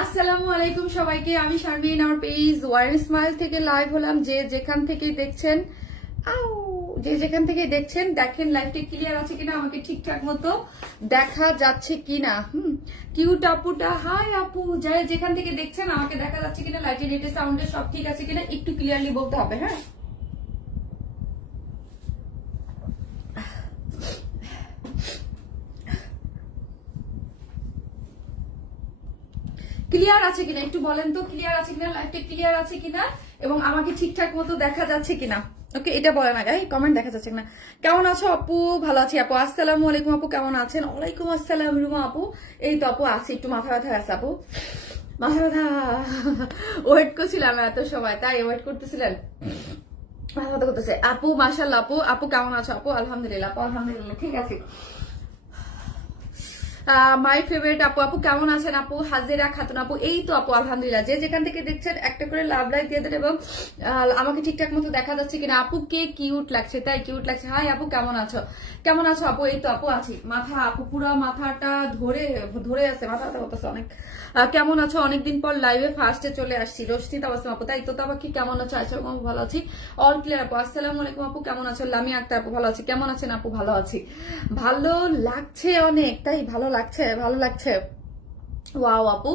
আসসালামু আলাইকুম সবাইকে, আমি শারমিন, আমার পেজ ওয়ার্ল্ড স্মাইল থেকে লাইভ হলাম। যে যেখান থেকে দেখছেন দেখেন লাইভটা ক্লিয়ার আছে কিনা, আমাকে ঠিকঠাক মতো দেখা যাচ্ছে কিনা। কিউট আপুটা হাই আপু, যারা যেখান থেকে দেখছেন আমাকে দেখা যাচ্ছে কিনা, লাইটের রেটে সাউন্ডে সব ঠিক আছে কিনা একটু ক্লিয়ারলি বলতে হবে। হ্যাঁ, ক্লিয়ার আছে কিনা একটু বলেন তো, ক্লিয়ার আছে কিনা, লাইভটা ক্লিয়ার আছে কিনা এবং আমাকে ঠিকঠাক মতো দেখা যাচ্ছে কিনা। ওকে, এটা বলেন আগে, কমেন্ট দেখা যাচ্ছে কিনা। কেমন আছো আপু? ভালো আছি আপু। আসসালামু আলাইকুম আপু, কেমন আছেন? ওয়ালাইকুম আসসালাম রুমা আপু। এই তো আপু আছি, একটু মাথা ব্যথা আছে আপু, মাথা ব্যথা। ওয়েট করছিলাম এত সময়, তাই ওয়েট করতেছিলেন, মাথা ব্যথা করতেছে আপু। মাশাআল্লাহ আপু, আপু কেমন আছো আপু? আলহামদুলিল্লাহ আপু, আলহামদুলিল্লাহ ঠিক আছে। মাই ফেভারিট আপু, আপু কেমন আছেন আপু? হাজিরা খাতুন আপু, এই তো আপু আলহামদুলিল্লাহ। যে যেখান থেকে দেখছেন একটা করে লাভ লাইক দিয়ে দেন এবং আমাকে ঠিকঠাক মতো দেখা যাচ্ছে কিনা। আপু কে কিউট লাগছে, তাই কিউট লাগছে। হাই আপু, কেমন আছো? কেমন আছো আপু? এই তো আপু আছি। মাথা আপু পুরো মাথাটা ধরে আছে, মাথা ব্যথা করতেছে অনেক। কেমন আছো? অনেকদিন পর লাইভে ফার্স্টে চলে আসছি। রোশনি তাবাসসুম আপু, তাই তো তাবাকি কেমন আছো? আসসালামু আলাইকুম, ভালো আছি। অল ক্লিয়ার আপু, আসসালামু আলাইকুম আপু, কেমন আছো? লামিয়া আক্তার আপু, ভালো আছি। কেমন আছেন আপু? ভালো আছি। ভালো লাগছে অনেক, তাই ভালো লাগছে। ওয়াও আপু,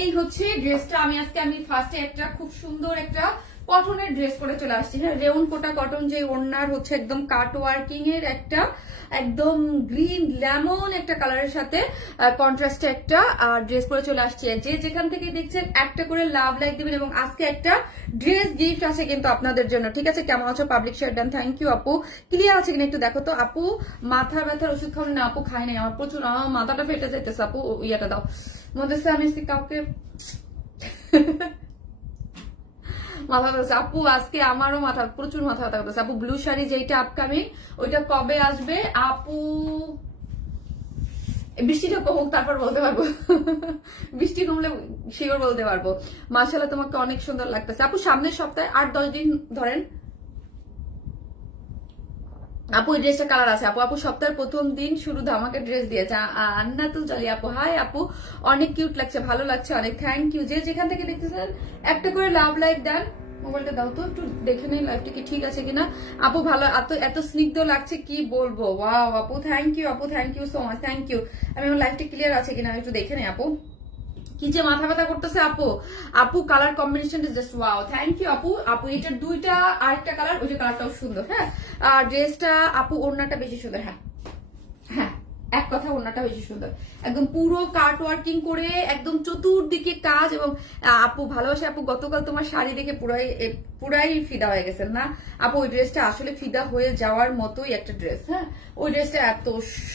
এই হচ্ছে ড্রেসটা। আমি ফার্স্টে একটা খুব সুন্দর একটা কটনের ড্রেস পরে চলে আসছি। হ্যাঁ, রেউন কোটা কটন, যে ওড়নার হচ্ছে একদম কাট ওয়ার্কিং এর একটা একদম গ্রিন লেমন একটা কালারের সাথে কন্ট্রাস্টে একটা ড্রেস পরে চলে আসছি। যে যেখান থেকে দেখছেন একটা করে লাভ লাইক দিবেন এবং আজকে একটা ড্রেস গিফট আছে কিন্তু আপনাদের জন্য। ঠিক আছে, কেমন আছো? পাবলিক শেয়ার দেন, থ্যাংক ইউ আপু। ক্লিয়ার আছে কিনা একটু দেখো তো আপু। মাথা ব্যথার ওষুধ খাওয়ান না আপু? খাই নাই, আমার প্রচুর মাথাটা ফেটে যাইতেছে আপু। ইয়াটা দাও মধ্যে, আমি কাউকে মাথা ব্যথা আপু, আজকে আমারও প্রচুর মাথা ব্যথা করতেছে আপু। ব্লু শাড়ি যেটা আপকামিং, ওইটা কবে আসবে আপু? বৃষ্টিটা কমুক তারপর বলতে পারবো। বৃষ্টি কমলে শিওর বলতে পারবো। মাশাআল্লাহ তোমাকে অনেক সুন্দর লাগতেছে আপু। সামনের সপ্তাহে 8-10 দিন ধরেন আপু, এই ড্রেসটা কালার আছে আপু। আপু সপ্তাহের প্রথম দিন শুরু ধামাকা ড্রেস দিয়েছে আন্নাতুল জালি আপু। হাই আপু, অনেক কিউট লাগছে, ভালো লাগছে অনেক, থ্যাংক ইউ। যে যেখান থেকে দেখতেছেন একটা করে লাভ লাইক দেন। মোবাইলটা দাও তো, একটু দেখে নেই লাইভটা কি ঠিক আছে কিনা। আপু ভালো, এত স্নিগ্ধ লাগছে কি বলবো। ওয়াও আপু, থ্যাংক ইউ আপু, thank you so much, thank you. আমি আমার লাইভটা ক্লিয়ার আছে কিনা একটু দেখে নেই আপু। কি যে মাথা ব্যথা করতেছে আপু। আপু কালার কম্বিনেশনটা জাস্ট ওয়াও, থ্যাংক ইউ আপু। আপু এটার দুইটা আরেকটা কালার, ওইটা কালারটাও সুন্দর। হ্যাঁ, আর ড্রেসটা আপু ওড়নাটা বেশি সুন্দর। হ্যাঁ হ্যাঁ, এক কথা ওড়নাটা বেশি সুন্দর, একদম পুরো কাট ওয়ার্কিং করে একদম চতুর্দিকে কাজ। এবং আপু ভালোবাসে আপু, গতকাল তোমার শাড়ি দেখে পুরাই ফিদা হয়ে গেছেন না আপু। ওই ড্রেসটা আসলে ফিদা হয়ে যাওয়ার মতোই একটা ড্রেস। হ্যাঁ, ওই ড্রেসটা এত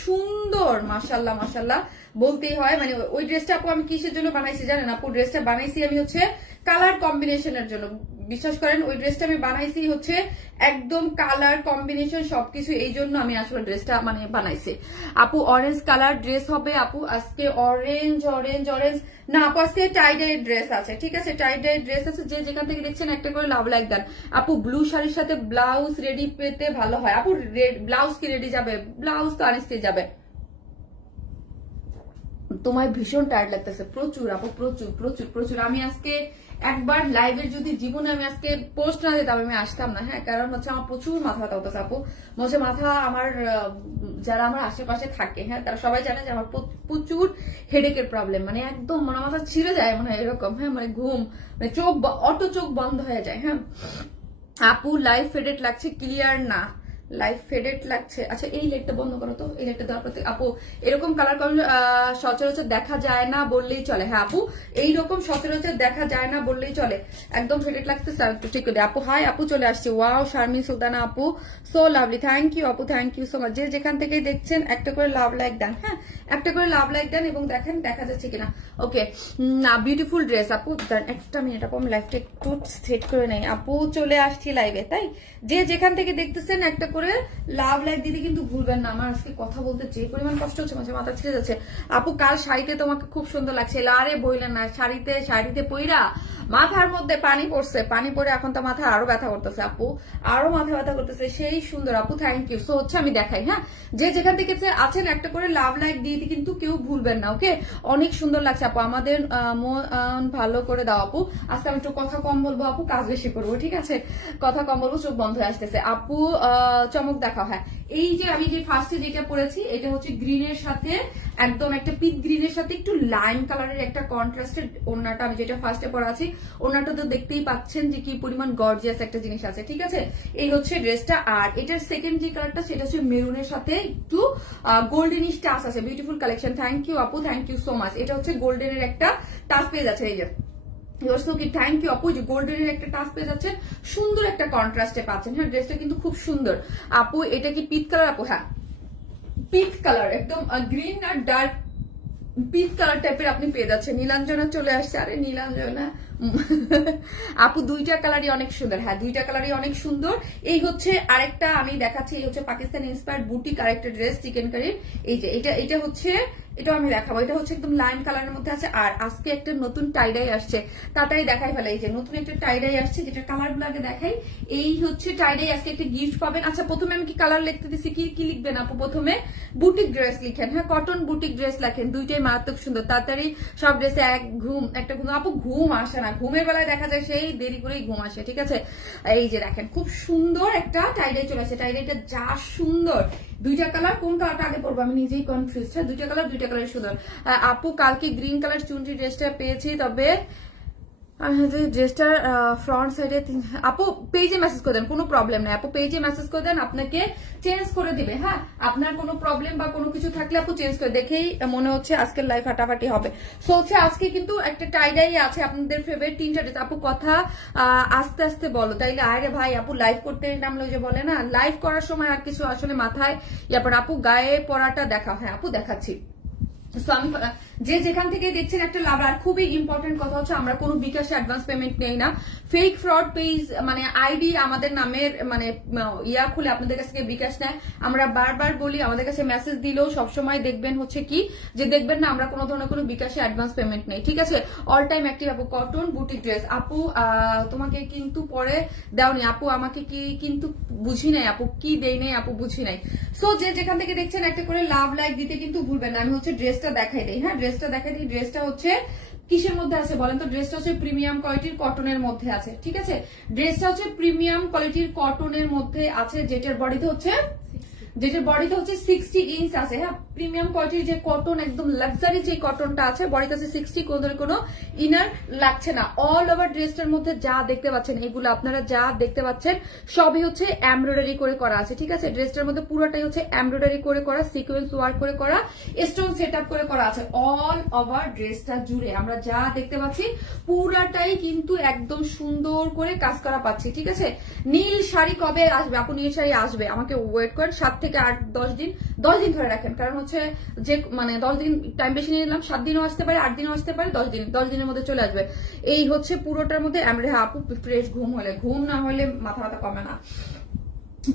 সুন্দর, মাশাল্লাহ মাশাল্লাহ বলতেই হয়। মানে ওই ড্রেসটা আপু আমি কিসের জন্য বানাইছি জানেন আপু? ড্রেসটা বানাইছি আমি হচ্ছে কালার কম্বিনেশনের জন্য। বিশ্বাস করেন, ওই ড্রেসটা আমি বানাইছি হচ্ছে একদম কালার কম্বিনেশন সবকিছু, এই জন্য আমি আসলে ড্রেসটা মানে বানাইছি আপু। অরেঞ্জ কালার ড্রেস হবে আপু আজকে। অরেঞ্জ না আপু, আজকে টাই ডাই ড্রেস আছে। ঠিক আছে, টাই ডাই ড্রেস আছে। যে যেখান থেকে দেখছেন একটা করে লাভ লাইক দেন আপু। ব্লু শাড়ির সাথে ব্লাউজ রেডি পেতে ভালো হয় আপু। ব্লাউজ কি রেডি যাবে? ব্লাউজ তো আনিস্তে যাবে। তোমায় ভীষণ টায়ার্ড লাগতেছে প্রচুর আপু, প্রচুর। আমি আজকে একবার লাইভের যদি জীবনে আমি আজকে পোস্ট না দিতাম আমি আসতাম না। হ্যাঁ, কারণ হচ্ছে আমার প্রচুর মাথা ব্যথা হতেছে আপু। মনে মাথা আমার যারা আমার আশেপাশে থাকে, হ্যাঁ তারা সবাই জানে যে আমার প্রচুর হেডেকের প্রবলেম। মানে একদম মনে মাথা ছিঁড়ে যায় মনে হয় এরকম। হ্যাঁ, মানে ঘুম, মানে চোখ বন্ধ হয়ে যায়। হ্যাঁ আপু, লাইভ ফেডেড লাগছে, ক্লিয়ার না। লাইট ফেডেড লাগছে। আচ্ছা এই লাইটটা বন্ধ করো তো, এই লাইটটা দেওয়ার প্রতি আপু এরকম কালার সচরাচর দেখা যায় না বললেই চলে। হ্যাঁ আপু এইরকম সচরাচর দেখা যায় না বললেই চলে, একদম ফেডেড লাগছে স্যার একটু ঠিক করে। আপু হাই আপু চলে আসছি, ওয়াও শারমিন সুলতানা আপু সো লাভলি, থ্যাংক ইউ আপু, থ্যাংক ইউ সো মাচ। যে যেখান থেকে দেখছেন একটা করে লাভ লাইক দেন, হ্যাঁ একটা করে লাভ লাইক দেন এবং দেখেন দেখা যাচ্ছে কিনা। ওকে না বিউটিফুল ড্রেস আপু, একটা মিনিট আপু আমি লাইভটা একটু সেট করে নেই। আপু চলে আসছি লাইভে, তাই যে যেখান থেকে দেখতেছেন একটা করে লাভ লাইক দিতে কিন্তু ভুলবেন না। আমার আজকে কথা বলতে যে পরিমাণ কষ্ট হচ্ছে, মাঝে মাথা ছিঁড়ে যাচ্ছে। আপু কাল শাড়িতে তোমাকে খুব সুন্দর লাগছে, আরে বইলেন না, শাড়িতে পইরা মাথার মধ্যে পানি পড়ছে, পানি পড়ে এখন তো মাথা আরো ব্যথা করতেছে আপু, আরো মাথা ব্যথা করতেছে, সেই সুন্দর আপু, থ্যাংক ইউ। সো হচ্ছে আমি দেখাই, হ্যাঁ যে যেখান থেকে আছেন একটা করে লাভ লাইক দিয়ে কিন্তু কেউ ভুলবেন না। ওকে অনেক সুন্দর লাগছে আপু, আমাদের মন ভালো করে দাও আপু। আজকে আমি একটু কথা কম বলবো আপু, কাজ বেশি করবো, ঠিক আছে কথা কম বলবো, চোখ বন্ধ হয়ে আসতেছে আপু। চমক দেখাও। হ্যাঁ এই যে আমি যে ফার্স্টে যেটা পরেছি এটা হচ্ছে গ্রিনের সাথে একদম একটা পিক গ্রিনের সাথে একটু লাইম কালারের একটা কন্ট্রাস্টেড ওড়নাটা, আমি যেটা ফার্স্টে পরা আছি ওড়নাটা তো দেখতেই পাচ্ছেন যে কি পরিমাণ গর্জিয়াস একটা জিনিস আছে, ঠিক আছে এই হচ্ছে ড্রেসটা। আর এটার সেকেন্ড যে কালারটা সেটা হচ্ছে মেরুনের সাথে একটু গোল্ডেনিশ টাচ আছে, বিউটিফুল কালেকশন, থ্যাংক ইউ আপু, থ্যাংক ইউ সো মাচ। এটা হচ্ছে গোল্ডেনের একটা টাচ পেয়ে যাচ্ছে, এই যে থ্যাংক ইউ আপু, যে গোল্ডেনের একটা টাচ পেয়ে যাচ্ছেন, সুন্দর একটা কন্ট্রাস্টে পাচ্ছেন। হ্যাঁ ড্রেসটা কিন্তু খুব সুন্দর আপু। এটা কি পিচ কালার আপু? হ্যাঁ পিচ কালার, একদম গ্রিন আর ডার্ক পিচ কালার টাইপের আপনি পেয়ে যাচ্ছেন। নীলাঞ্জনা চলে আসছে, আরে নীলাঞ্জনা আপু দুইটা কালারই অনেক সুন্দর, হ্যাঁ দুইটা কালারই অনেক সুন্দর। এই হচ্ছে আরেকটা আমি দেখাচ্ছি, এই হচ্ছে পাকিস্তানি ইন্সপায়ার্ড বুটিক আরেকটা ড্রেস চিকেন কারির, এই যে এটা হচ্ছে, এটা আমি দেখাবো, এটা হচ্ছে একদম লাইন কালারের মধ্যে আছে। আর আজকে একটা নতুন টাইডাই আসছে, তাড়াতাড়ি দেখাই ফেলে, এই যে নতুন একটা টাইডাই আসছে যেটা কালার গুলো আগে দেখাই। এই হচ্ছে টাইডাই, আজকে একটা গিফট পাবেন। আচ্ছা প্রথমে আমি কি কালার লিখতে দিচ্ছি, কি লিখবেন আপু? প্রথমে বুটিক ড্রেস লিখেন, হ্যাঁ কটন বুটিক ড্রেস লেখেন, দুইটাই মারাত্মক সুন্দর। তাড়াতাড়ি সব ড্রেসে একটা ঘুম আপু, ঘুম আসে না, ঘুমের বেলায় দেখা যায় সেই দেরি করেই ঘুম আসে, ঠিক আছে এই যে দেখেন খুব সুন্দর একটা টাইডাই চলে আসে, টাইডাইটা যা সুন্দর, দুইটা কালার, কোন কালারটা আগে পড়বো আমি নিজেই কনফিউজ, হ্যাঁ দুইটা কালার সুন্দর। আপু কালকে গ্রিন কালার চুনরি ড্রেসটা পেয়েছি, তবে ড্রেসটার ফ্রন্ট সাইডে আপু পেজে মেসেজ করে দেন, কোনো প্রবলেম নাই আপু, পেজে মেসেজ করে দেন, আপনাকে চেঞ্জ করে দিবে। হ্যাঁ আপনার কোনো প্রবলেম বা কোনো কিছু থাকলে আপু চেঞ্জ করে, দেখেই মনে হচ্ছে আজকের লাইভ ফাটাফাটি হবে। সো হচ্ছে আজকে কিন্তু একটা টাইডাই আছে আপনাদের ফেভারিট তিনটা ড্রেস। আপু কথা আস্তে আস্তে বলো, তাইলে আরে ভাই আপু লাইভ করতে নামলে যে বলে না, লাইভ করার সময় আর কিছু আসলে মাথায় ইয়ারপর আপু গায়ে পরাটা দেখাও। হ্যাঁ আপু দেখাচ্ছি। সো আমি যে যেখান থেকে দেখছেন একটা লাভ। আর খুবই ইম্পর্টেন্ট কথা হচ্ছে আমরা কোনো বিকাশে অ্যাডভান্স পেমেন্ট নেই না, ফেক ফ্রড পেজ মানে আইডি আমাদের নামের মানে ইয়া খুলে আপনাদের কাছ থেকে বিকাশ নেয়। আমরা বারবার বলি, আমাদের কাছে মেসেজ দিলেও সবসময় দেখবেন হচ্ছে কি যে দেখবেন না আমরা কোনো ধরনের কোনো বিকাশে অ্যাডভান্স পেমেন্ট নেই, ঠিক আছে অল টাইম অ্যাক্টিভ। আপু কটন বুটিক ড্রেস, আপু তোমাকে কিন্তু পরে দেওনি আপু, আমাকে কি কিন্তু বুঝি নাই আপু, কি দেই নাই আপু বুঝি নাই। সো যে যেখান থেকে দেখছেন একটা করে লাভ লাইক দিতে কিন্তু ভুলবেন না। আমি হচ্ছে ড্রেসটা দেখাই দিই, হ্যাঁ ড্রেসটা দেখাই দিই। ড্রেসটা হচ্ছে কিসের মধ্যে আছে বলেন তো? ড্রেসটা হচ্ছে প্রিমিয়াম কোয়ালিটির কটনের মধ্যে আছে, ঠিক আছে ড্রেসটা হচ্ছে প্রিমিয়াম কোয়ালিটির কটনের মধ্যে আছে, যেটার বডিতে হচ্ছে 60 ইঞ্চ আছে। হ্যাঁ প্রিমিয়াম কোয়ালিটির যে কটন, একদম লাক্সারি যে কটনটা আছে, বডিতে আছে 60, কোনো ইনার লাগছে না। অল ওভার ড্রেসটার মধ্যে যা দেখতে পাচ্ছেন, এগুলো আপনারা যা দেখতে পাচ্ছেন সবই হচ্ছে এমব্রয়ডারি করে করা আছে, ঠিক আছে ড্রেসটার মধ্যে পুরোটাই হচ্ছে এমব্রয়ডারি করে করা, সিকোয়েন্স ওয়ার্ক করে করা, স্টোন সেটআপ করে করা আছে। অল ওভার ড্রেসটা জুড়ে আমরা যা দেখতে পাচ্ছি পুরাটাই কিন্তু একদম সুন্দর করে কাজ করা পাচ্ছি, ঠিক আছে। নীল শাড়ি কবে আসবে আপু? নীল শাড়ি আসবে, আমাকে ওয়েট করেন 7 থেকে 8-10 দিন, 10 দিন ধরে রাখেন, কারণ হচ্ছে যে মানে 10 দিন টাইম বেশি নিয়ে নিলাম, 7 দিনও আসতে পারে, 8 দিনও আসতে পারে, 10 দিনের মধ্যে চলে আসবে। এই হচ্ছে পুরোটার মধ্যে আপু ফ্রেশ ঘুম না হলে মাথা কমে না।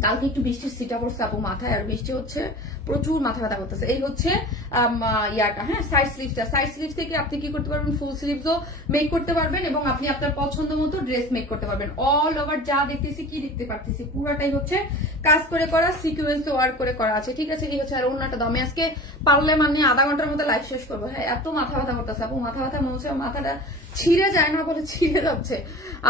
কালকে একটু বৃষ্টির সিটা পড়ছে আপু মাথায়, আর বৃষ্টি হচ্ছে প্রচুর মাথা ব্যথা করতেছে। এই হচ্ছে ইয়াটা, হ্যাঁ সাইড স্লিভস থেকে আপনি কি করতে পারবেন, ফুল স্লিভসও মেক করতে পারবেন এবং আপনি আপনার পছন্দ মতো ড্রেস মেক করতে পারবেন। অল ওভার যা দেখতেছি কি দেখতে পারতেছি পুরাটাই হচ্ছে কাজ করে করা, সিকোয়েন্স ওয়ার্ক করে করা আছে, ঠিক আছে এই হচ্ছে। আর অন্যটা দামে আজকে পারলে মানে আধা ঘন্টার মধ্যে লাইভ শেষ করবো। হ্যাঁ এত মাথা ব্যথা করতেছে আপু, মাথা ব্যথা মনে হচ্ছে মাথাটা ছিঁড়ে যায় না বলে ছিঁড়ে যাচ্ছে।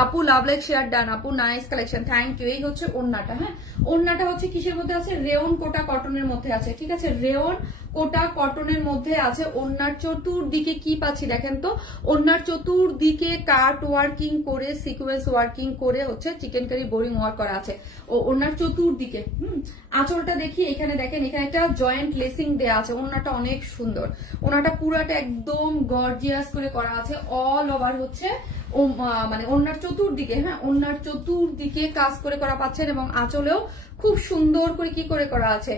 আপু লাভ লাইক শেয়ার ডান আপু, নাইস কালেকশন, থ্যাংক ইউ। এই হচ্ছে ওন্নাটা, হ্যাঁ ওড়নাটা হচ্ছে কিসের মধ্যে আছে, রেয়ন কোটা কটনের মধ্যে আছে, ঠিক আছে, রেয়ন কোটা কটনের মধ্যে আছে। ওড়নার চতুর্দিকে কি পাচ্ছি দেখেন তো, ওড়নার চতুর্দিকে কাট ওয়ার্কিং করে সিকোয়েন্স ওয়ার্কিং করে হচ্ছে চিকেন কারি বোরিং ওয়ার্ক করা আছে ও ওড়নার চতুর্দিকে। আঁচলটা দেখি, এখানে দেখেন এখানে একটা জয়েন্ট লেসিং দেয়া আছে। ওড়নাটা অনেক সুন্দর, ওড়নাটা পুরাটা একদম গর্জিয়াস করে করা আছে। অল ওভার হচ্ছে মানে ওড়নার চতুর্দিকে, হ্যাঁ ওড়নার চতুর্দিকে কাজ করে করা পাচ্ছেন এবং আঁচলেও খুব সুন্দর করে কি করে করা আছে,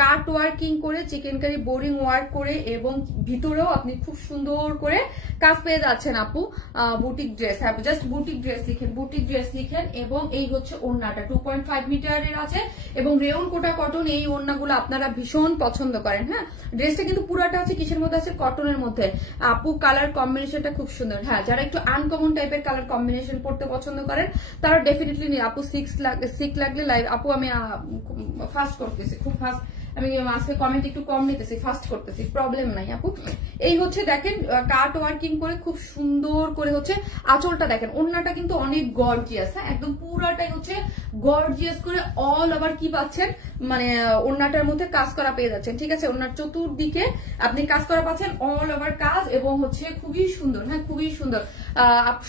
কাট ওয়ার্কিং করে চিকেন কারি বোরিং ওয়ার্ক করে এবং ভিতরেও আপনি খুব সুন্দর করে কাজ পেয়ে যাচ্ছেন আপু। বুটিক ড্রেস, হ্যাঁ জাস্ট বুটিক ড্রেস লিখেন, বুটিক ড্রেস লিখেন। এবং এই হচ্ছে ওড়নাটা 2.5 মিটারের আছে এবং রেয়ন কোটা কটন। এই ওড়নাগুলো আপনারা ভীষণ পছন্দ করেন। হ্যাঁ ড্রেসটা কিন্তু পুরাটা আছে কিসের মধ্যে আছে, কটনের মধ্যে। আপু কালার কম্বিনেশনটা খুব সুন্দর। হ্যাঁ যারা একটু আনকমন টাইপের কালার কম্বিনেশন পড়তে পছন্দ করেন তারা ডেফিনেটলি নিয়ে আপু 6 লাগলে লাইভ আপু আমি ফাস্ট করতেছি, খুব ফাস্ট আমি আজকে কমেন্ট একটু কম নিতেছি, ফাস্ট করতেছি, প্রবলেম নাই আপু। এই হচ্ছে দেখেন কাট ওয়ার্কিং করে খুব সুন্দর করে হচ্ছে আঁচলটা দেখেন। ওড়নাটা কিন্তু অনেক গর্জিয়াস, হ্যাঁ একদম পুরাটাই হচ্ছে গর্জিয়াস করে অল ওভার কি পাচ্ছেন, মানে ওড়নাটার মধ্যে কাজ করা পেয়ে যাচ্ছেন, ঠিক আছে। ওড়নার চতুর্দিকে আপনি কাজ করা পাচ্ছেন, অল ওভার কাজ এবং হচ্ছে খুবই সুন্দর, হ্যাঁ খুবই সুন্দর।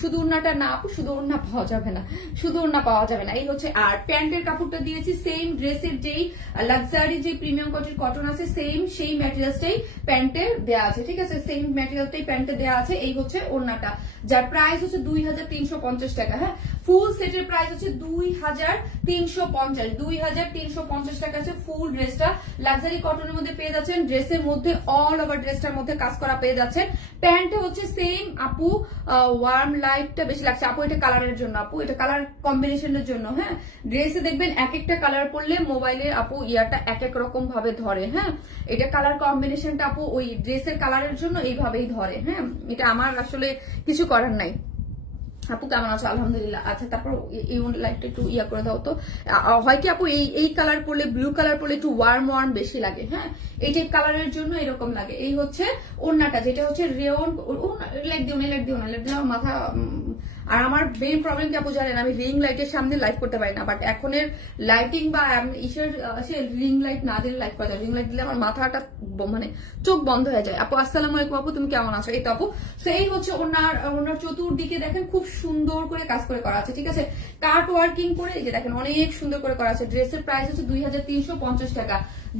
শুধু ওড়নাটা না আপু, শুধু ওড়না পাওয়া যাবে না, শুধু ওড়না পাওয়া যাবে না। এই হচ্ছে আর প্যান্টের কাপড়টা দিয়েছি সেম ড্রেসের যেই লাক্সারি যে প্রিমিয়াম কোয়ালিটির কটন আছে সেম সেই ম্যাটেরিয়ালসটাই প্যান্টে দেওয়া আছে, ঠিক আছে, সেম ম্যাটেরিয়ালটাই প্যান্টে দেওয়া আছে। এই হচ্ছে ওড়নাটা, যার প্রাইস হচ্ছে 2350 টাকা। হ্যাঁ ফুল সেটের প্রাইস হচ্ছে 2350 টাকা আছে ফুল ড্রেসটা। লাক্সারি কটনের মধ্যে পেয়ে যাচ্ছেন, ড্রেসের মধ্যে অল ওভার ড্রেসটার মধ্যে কাজ করা পেয়ে যাচ্ছেন। প্যান্টে হচ্ছে সেম আপু, ওয়ার্ম লাইটটা বেশি লাগছে আপু, এটা কালারের জন্য আপু, এটা কালার কম্বিনেশনের জন্য। হ্যাঁ ড্রেসে দেখবেন এক একটা কালার পরলে মোবাইলে আপু ইয়াটা এক এক রকম ভাবে ধরে। হ্যাঁ এটা কালার কম্বিনেশনটা আপু ওই ড্রেসের কালারের জন্য এইভাবেই ধরে। হ্যাঁ এটা আমার আসলে কিছু করার নাই। আপু কেমন আছো, আলহামদুলিল্লাহ। আচ্ছা তারপর এই লাইটটা একটু ইয়া করে দাও তো, হয় কি আপু এই কালার পরলে, ব্লু কালার পরলে একটু ওয়ার্ম বেশি লাগে। হ্যাঁ এই টাইপ কালারের জন্য এরকম লাগে। এই হচ্ছে ওড়নাটা, যেটা হচ্ছে রেয়ন। লাইট দিও না, লাইট দিও না, লাইট দিলে মাথা। আর আমার মেইন প্রবলেম কি আপু জানেন, আমি রিং লাইটের সামনে লাইভ করতে পারি না, বাট এখনের লাইটিং বা ইসের রিং লাইট না দিলে লাইভ করা যায়। রিং লাইট দিলে আমার মাথাটা মানে চোখ বন্ধ হয়ে যায়। আপু আসসালামু আলাইকুম আপু, তুমি কেমন আছো? এই তো আপু সেই হচ্ছে ওনার চতুর্দিকে দেখেন খুব সুন্দর করে কাজ করে করা আছে, ঠিক আছে, কাট ওয়ার্কিং করে। এই যে দেখেন অনেক সুন্দর করে করা আছে। ড্রেসের প্রাইস হচ্ছে 2350 টাকা,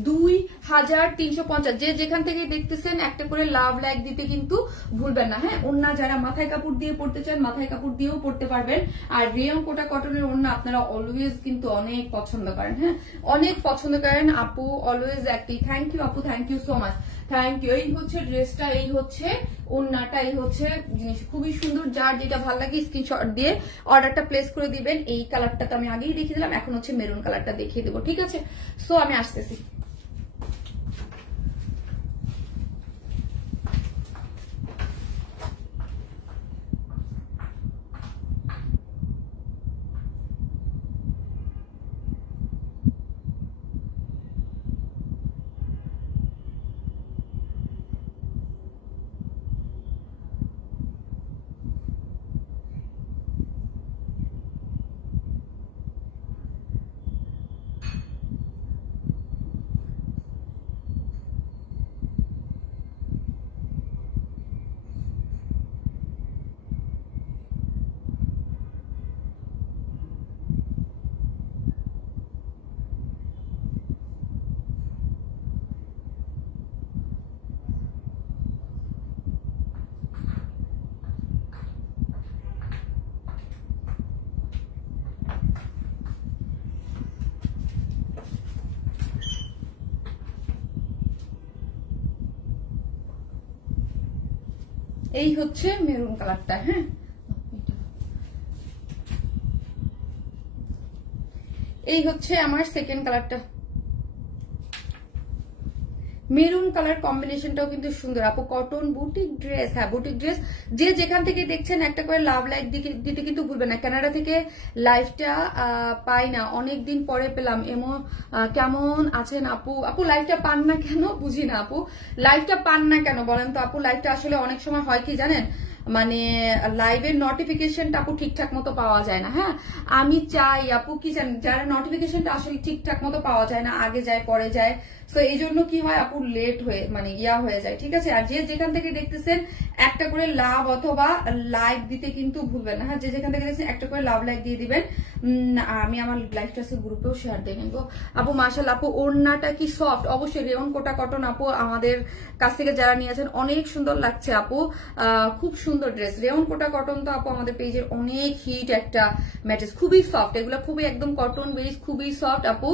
2350। যে যেখান থেকে দেখতেছেন একটা করে লাভ লাইক দিতে কিন্তু ভুলবেন না। হ্যাঁ ওড়না যারা মাথায় কাপড় দিয়ে পড়তে চান মাথায় কাপড় দিয়েও পড়তে পারবেন। আর রেয়ন কোটা কটনের ওড়না আপনারা অলওয়েজ কিন্তু অনেক পছন্দ করেন। হ্যাঁ অনেক পছন্দ করেন আপু, অলওয়েজ অ্যাক্টিভ। থ্যাংক ইউ আপু, thank you so much, thank you. এই হচ্ছে ড্রেসটা, এই হচ্ছে ওড়নাটা, এই হচ্ছে জিনিস খুবই সুন্দর। যার যেটা ভালো লাগে স্ক্রিনশট দিয়ে অর্ডারটা প্লেস করে দিবেন। এই কালারটা তো আমি আগেই দেখিয়ে দিলাম, এখন হচ্ছে মেরুন কালারটা দেখিয়ে দেবো, ঠিক আছে। সো আমি আসতেছি। এই হচ্ছে মেরুন কালারটা। হ্যাঁ এই হচ্ছে আমার সেকেন্ড কালারটা, মেরুন কালার কম্বিনেশনটাও কিন্তু সুন্দর আপু। কটন বুটিক ড্রেস, হ্যাঁ বুটিক ড্রেস। যে যেখান থেকে দেখছেন একটা করে লাভ লাইক দিতে কিন্তু ভুলবেন না। কানাডা থেকে লাইভটা পাই না, অনেকদিন পরে পেলাম। কেমন আছেন আপু? আপু লাইভটা পান না কেন বুঝি না আপু, লাইভটা পান না কেন বলেন তো আপু? লাইভটা আসলে অনেক সময় হয় কি জানেন, মানে লাইভের নোটিফিকেশনটা আপু ঠিকঠাক মতো পাওয়া যায় না। হ্যাঁ, আমি চাই আপু কি জানেন, যারা নোটিফিকেশনটা আসলে ঠিকঠাক মতো পাওয়া যায় না, আগে যায় পরে যায়, তো এই জন্য কি হয় আপু লেট হয়ে মানে হয়ে যায়। ঠিক আছে, আর যে যেখান থেকে দেখতেছেন একটা করে লাভ অথবা লাইক দিতে কিন্তু ভুলবেন না। হ্যাঁ, যে যেখান থেকে দেখছেন একটা করে লাভ লাইক দিয়ে দিবেন। আমি আমার লাইভ ক্লাসের গ্রুপেও শেয়ার দিয়ে নেব। আপু মাশাআল্লাহ, আপু ওড়নাটা কি সফট? অবশ্যই রেয়ন কোটা কটন আপু আমাদের কাছ থেকে যারা নিয়েছেন অনেক সুন্দর লাগছে আপু, খুব সুন্দর ড্রেস। রেয়ন কোটা কটন তো আপু আমাদের পেজের অনেক হিট একটা ম্যাটেরিয়াল, খুবই সফট, এগুলো খুবই একদম কটন বেস, খুবই সফট আপু,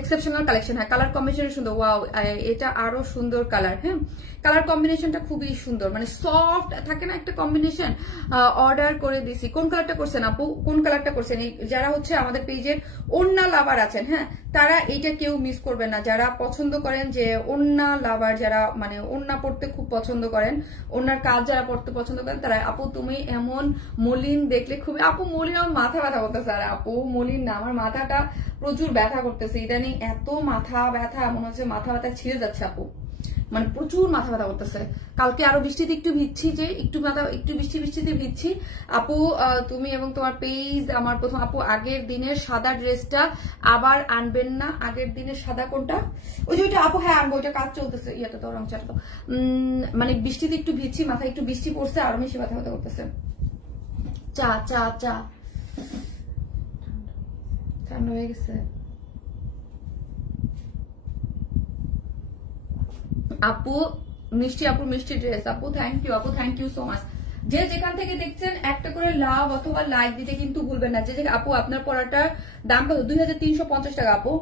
এক্সেপশনাল কালেকশন। হ্যাঁ, কালার কম্বিনেশন সুন্দর, ওয়াও এটা আরো সুন্দর কালার। হ্যাঁ, কালার কম্বিনেশনটা খুবই সুন্দর, মানে সফট থাকে না একটা কম্বিনেশন। অর্ডার করে দিছি। কোন কালারটা করছেন আপু, কোন কালারটা করছেন? এই যারা হচ্ছে আমাদের পেজের ওড়না লাভার আছেন, হ্যাঁ তারা এইটা কেউ মিস করবেন না। যারা পছন্দ করেন যে ওড়না লাভার, যারা মানে ওড়না পড়তে খুব পছন্দ করেন, ওড়নার কাজ যারা পড়তে পছন্দ করেন, তারা আপু তুমি এমন মলিন দেখলে খুবই, আপু মলিন আমার মাথা ব্যথা করতেছে। আর আপু মলিন না, আমার মাথাটা প্রচুর ব্যথা করতেছে ইদানিং, এত মাথা ব্যথা, মনে হচ্ছে মাথা ব্যথা ছিঁড়ে যাচ্ছে আপু, মানে প্রচুর মাথা ব্যথা করতেছে। কালকে আরো বৃষ্টিতে একটু ভিজছি, যে একটু বৃষ্টিতে ভিজছি আপু। তুমি এবং তোমার পেজ আমার প্রথম আপু, আগের দিনের সাদা ড্রেসটা আবার আনবেন না? আগের দিনের সাদা কোনটা? ওই যে ওইটা আপু, হ্যাঁ আনবো, ওইটা কাজ চলতেছে, ইয়েটা তো রং চাটা তো, মানে বৃষ্টিতে একটু ভিজছি, মাথায় একটু বৃষ্টি পড়ছে, আরো বেশি ব্যথা ব্যথা করতেছে। চা চা চা ঠান্ডা হয়ে গেছে আপু। মিষ্টি আপু, মিষ্টি ড্রেস আপু, থ্যাংক ইউ আপু, থ্যাংক ইউ সো মাচ। যে যেখান থেকে দেখছেন একটা করে লাভ অথবা লাইক দিতে কিন্তু ভুলবেন না। যে আপু আপনার পড়াটার দাম কত? 2350 টাকা আপু।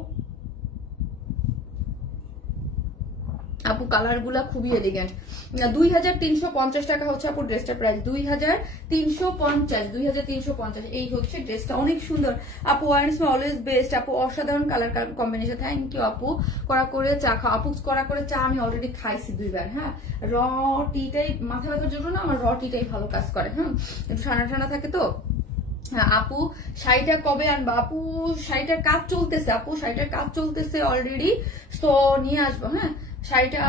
আপু কালার গুলা খুবই এলিগেন্ট। 2350 টাকা হচ্ছে আপু ড্রেসটার প্রাইস, 2350। এই হচ্ছে ড্রেসটা, অনেক সুন্দর আপু। ওয়ারেন্স অলওয়েজ বেস্ট আপু, অসাধারণ কালার কম্বিনেশন। থ্যাংক ইউ আপু। কড়া করে চা খাও আপু, কড়া করে চা আমি অলরেডি খাইছি 2 বার। হ্যাঁ, র টিটাই মাথা ব্যথার জন্য না, আমার র টিটাই ভালো কাজ করে। হ্যাঁ, একটু ঠান্ডা ঠান্ডা থাকে তো। হ্যাঁ আপু, শাড়িটা কবে আনবা? আপু শাড়িটার কাজ চলতেছে আপু, শাড়িটার কাজ চলতেছে অলরেডি, সো নিয়ে আসবো। হ্যাঁ, শাড়িটা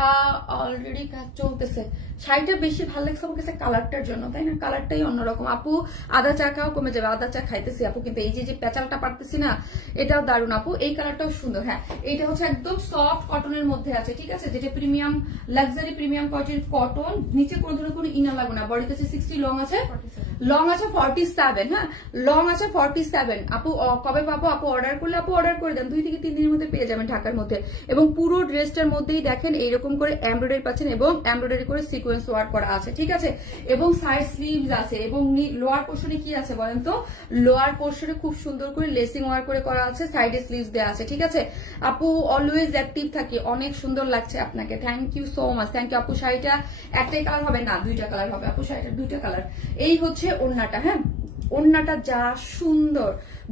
অলরেডি কাজ চলতেছে। শাড়িটা বেশি ভালো লাগছে আমার কাছে কালারটার জন্য, তাই না? কালারটাই অন্যরকম আপু। আদা চা খাও কমে যাবে, আদা চা খাইতেছি আপু, কিন্তু এই যে পেঁচালটা পারতেছি না, এটাও দারুণ আপু। এই কালারটাও সুন্দর। হ্যাঁ, এইটা হচ্ছে একদম সফট কটনের মধ্যে আছে, ঠিক আছে, যেটা প্রিমিয়াম লাক্সারি প্রিমিয়াম কটন। নিচে কোনো ধরনের কোনো ইনার লাগবে না। বডিতে 60, লং আছে 47। হ্যাঁ, লং আছে 47 আপু। কবে পাবো আপু? অর্ডার করলে আপু অর্ডার করে দেন, 2 থেকে 3 দিনের মধ্যে পেয়ে যাবেন ঢাকার মধ্যে। এবং পুরো ড্রেসটার মধ্যেই দেখেন এইরকম করে এমব্রয়ডারি পাচ্ছেন, এবং এমব্রয়ডারি করে সিকোয়েন্স ওয়ার্ক করা আছে, ঠিক আছে। এবং সাইড স্লিভস আছে, এবং লোয়ার পোর্শনে কি আছে বলেন তো? লোয়ার পোর্শনে খুব সুন্দর করে লেসিং ওয়ার্ক করে করা আছে, সাইডে স্লিভস দেওয়া আছে, ঠিক আছে। আপু অলওয়েজ অ্যাক্টিভ থাকি, অনেক সুন্দর লাগছে আপনাকে, thank you so much, thank you আপু। শাড়িটা একটাই কালার হবে না, 2টা কালার হবে আপু, শাড়িটার 2টা কালার। এই হচ্ছে ওড়নাটা। হ্যাঁ, ওড়নাটা যা সুন্দর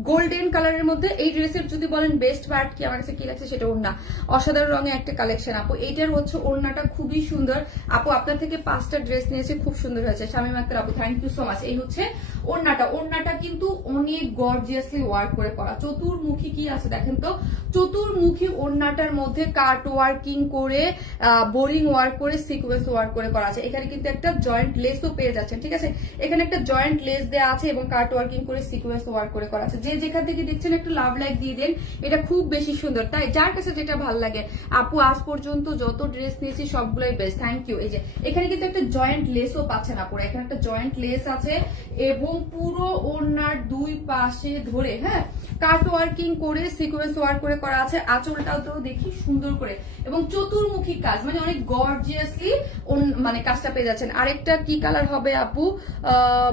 গোল্ডেন কালারের মধ্যে। এই ড্রেসের যদি বলেন বেস্ট পার্ট কি আমার কাছে কি লাগছে, সেটা ওড়না, অসাধারণ রঙের একটা কালেকশন আপু। এইটার হচ্ছে ওড়নাটা খুবই সুন্দর আপু। আপনার থেকে 5টা ড্রেস নিয়েছে, খুব সুন্দর হয়েছে শামিমা আক্তার আপু, থ্যাংক ইউ সো মাচ। এই হচ্ছে ওড়নাটা। ওড়নাটা কিন্তু অনেক গর্জিয়াসলি ওয়ার্ক করে করা, চতুর্মুখী কি আছে দেখেন তো, চতুর্মুখী ওড়নাটার মধ্যে কাট ওয়ার্কিং করে, বোরিং ওয়ার্ক করে, সিকোয়েন্স ওয়ার্ক করে করা আছে। এখানে কিন্তু একটা জয়েন্ট লেসও পেয়ে যাচ্ছেন, ঠিক আছে। এখানে একটা জয়েন্ট লেস দেওয়া আছে এবং কাট ওয়ার্কিং করে সিকোয়েন্স ওয়ার্ক করে করা আছে। যে যেখান থেকে দেখছেন একটু লাভ লাইক দিয়ে দেন, এটা খুব বেশি সুন্দর, তাই যার কাছে যেটা ভালো লাগে আপু। আজ পর্যন্ত যত ড্রেস নিয়েছি সবগুলোই বেস্ট, থ্যাংক ইউ। এই যে এখানে কিন্তু একটা জয়েন্ট লেসও পাচ্ছেন আপুরা, এখানে একটা জয়েন্ট লেস আছে, এবং পুরো ওড়নার 2 পাশে ধরে, হ্যাঁ, কাট ওয়ার্কিং করে সিকোয়েন্স ওয়ার্ক করে করা আছে। আঁচলটাও তো দেখি সুন্দর করে, এবং চতুর্মুখী কাজ, মানে অনেক গর্জিয়াসলি মানে কাজটা পেয়ে যাচ্ছেন। আরেকটা কি কালার হবে আপু?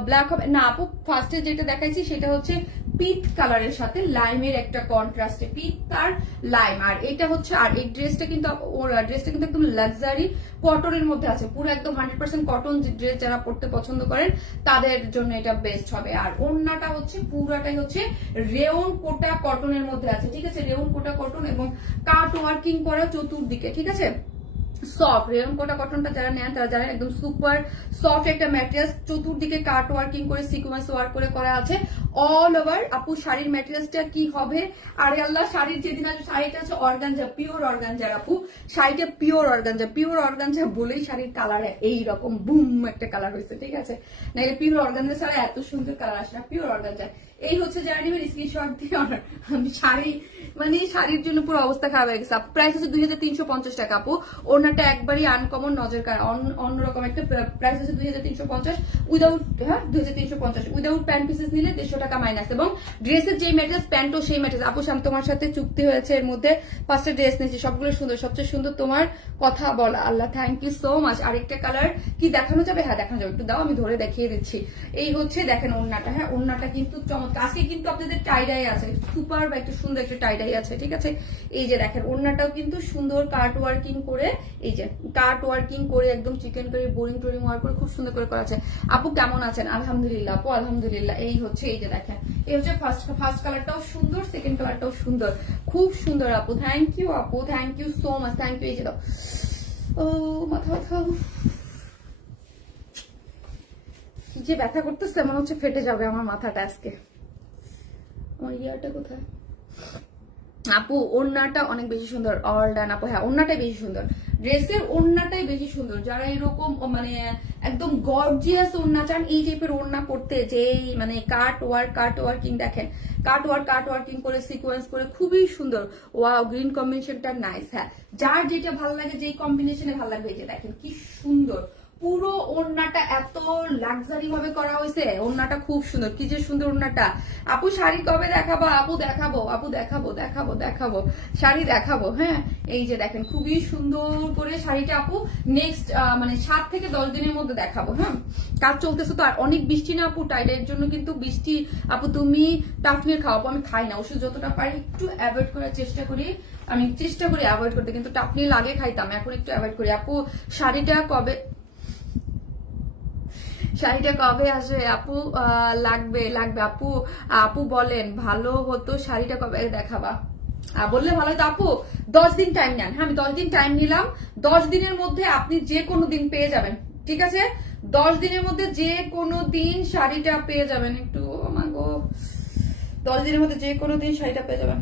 ব্ল্যাক হবে না আপু, ফার্স্টে যেটা দেখাইছি সেটা হচ্ছে পিট কালারের সাথে লাইমের একটা কন্ট্রাস্টে, পিট আর লাইম। আর এটা হচ্ছে, আর এই ড্রেসটা কিন্তু একদম লাক্সারি কটনের মধ্যে আছে, পুরো একদম 100% কটন ড্রেস যারা পড়তে পছন্দ করেন তাদের জন্য এটা বেস্ট হবে। আর ওড়নাটা হচ্ছে পুরাটাই হচ্ছে রেয়ন কোটা কটনের মধ্যে আছে, ঠিক আছে, রেয়ন কোটা কটন এবং কাট ওয়ার্কিং করা চতুর্দিকে, ঠিক আছে। সফট রেয়ন কোটা কটনটা যারা নেন তারা জানেন একদম সুপার সফট একটা ম্যাটেরিয়ালস, চতুর্দিকে কাট ওয়ার্কিং করে সিকোয়েন্স ওয়ার্ক করে করা আছে অল ওভার। আপু শাড়ির ম্যাটেরিয়ালসটা কি হবে? আরে আল্লাহ, শাড়ির যেদিন আছে শাড়িটা আছে অর্গানজা, পিওর অর্গানজার আপু, শাড়িটা পিওর অর্গানজা। পিওর অর্গানজা বলেই শাড়ির কালার এইরকম বুম একটা কালার হয়েছে, ঠিক আছে? নাহলে পিওর অর্গানজা ছাড়া এত সুন্দর কালার আসে না। পিওর অর্গানজা এই হচ্ছে যারা নেবেন স্ক্রিনশট দিয়ে অর্ডার। শাড়ি মানে শাড়ির জন্য পুরো অবস্থা খারাপ হয়ে গেছে। প্রাইস হচ্ছে 2350 টাকা আপু। ওনাটা একবারই আনকমন নজর কাড়া, অন্যরকম একটা প্রাইস হচ্ছে 2350 উইদাউট, হ্যাঁ 2350 উইদাউট প্যান্ট পিসেস নিলে 150 টাকা মাইনাস। এবং ড্রেসের যে ম্যাটেরিয়ালস প্যান্টও সেই ম্যাটেরিয়ালস। আপু আমি তোমার সাথে চুক্তি হয়েছে, এর মধ্যে 5টা ড্রেস নিয়েছি, সবগুলো সুন্দর, সবচেয়ে সুন্দর তোমার কথা বলা। আল্লাহ থ্যাংক ইউ সো মাচ। আরেকটা কালার কি দেখানো যাবে? হ্যাঁ দেখানো যাবে, একটু দাও আমি ধরে দেখিয়ে দিচ্ছি। এই হচ্ছে দেখেন ওড়নাটা, হ্যাঁ ওড়নাটা কিন্তু চমৎকার। আজকে কিন্তু আপনাদের টাইডাই আছে, সুপার বা একটা সুন্দর একটা টাইডাই আছে, ঠিক আছে? এই যে দেখেন ওড়নাটাও কিন্তু সুন্দর কাট ওয়ার্কিং করে, এই যে কাট ওয়ার্কিং করে একদম চিকেন করে বোরিং টোরিং ওয়ার্ক করে খুব সুন্দর করে করা আছে। আপু কেমন আছেন? আলহামদুলিল্লাহ আপু, আলহামদুলিল্লাহ। এই হচ্ছে, এই যে দেখেন এই হচ্ছে ফার্স্ট কালারটাও সুন্দর, সেকেন্ড কালারটাও সুন্দর, খুব সুন্দর আপু। থ্যাংক ইউ আপু, thank you so much, thank you. এই যে দাও, ও মাথা ব্যথা, কি যে ব্যথা করতেছে, মনে হচ্ছে ফেটে যাবে আমার মাথাটা আজকে। আমার ইয়ারটা কোথায়? আপু ওড়নাটা অনেক বেশি সুন্দর, অল ডান আপু। হ্যাঁ ওড়নাটাই বেশি সুন্দর, ড্রেসের ওড়নাটাই বেশি সুন্দর। যারা এরকম মানে একদম গর্জিয়াস ওড়না চান, এই টাইপের ওড়না করতে, যে মানে কাট ওয়ার্কিং দেখেন, কাট ওয়ার্কিং করে সিকোয়েন্স করে খুবই সুন্দর। ওয়াও, গ্রিন কম্বিনেশনটা নাইস। হ্যাঁ যার যেটা ভালো লাগে, যেই কম্বিনেশনে ভালো লাগবে, এই যে দেখেন কি সুন্দর পুরো ওড়নাটা, এত লাক্সারি ভাবে করা হয়েছে। ওড়নাটা খুব সুন্দর, কি যে সুন্দর ওড়নাটা। আপু শাড়ি কবে দেখাবো? আপু দেখাবো, আপু দেখাবো শাড়ি দেখাবো। হ্যাঁ এই যে দেখেন খুবই সুন্দর করে শাড়িটা আপু নেক্সট মানে 7 থেকে 10 দিনের মধ্যে দেখাবো। হ্যাঁ কাজ চলতেছে তো, আর অনেক বৃষ্টি না আপু, টাইডের জন্য কিন্তু বৃষ্টি। আপু তুমি টাফনির খাও? আমি খাই না, ওষুধ যতটা পারি একটু অ্যাভয়েড করার চেষ্টা করি, আমি চেষ্টা করি অ্যাভয়েড করতে, কিন্তু টাফনির আগে খাইতাম, এখন একটু অ্যাভয়েড করি। আপু শাড়িটা কবে আসে আপু? লাগবে আপু, আপু বলেন ভালো হতো, শাড়িটা কবে দেখাবা? বললে ভালো হতো আপু। 10 দিন টাইম নেন। হ্যাঁ আমি 10 দিন টাইম নিলাম, 10 দিনের মধ্যে আপনি যে কোনো দিন পেয়ে যাবেন, ঠিক আছে? 10 দিনের মধ্যে যে কোনো দিন শাড়িটা পেয়ে যাবেন। একটু আমাগো 10 দিনের মধ্যে যে কোনো দিন শাড়িটা পেয়ে যাবেন।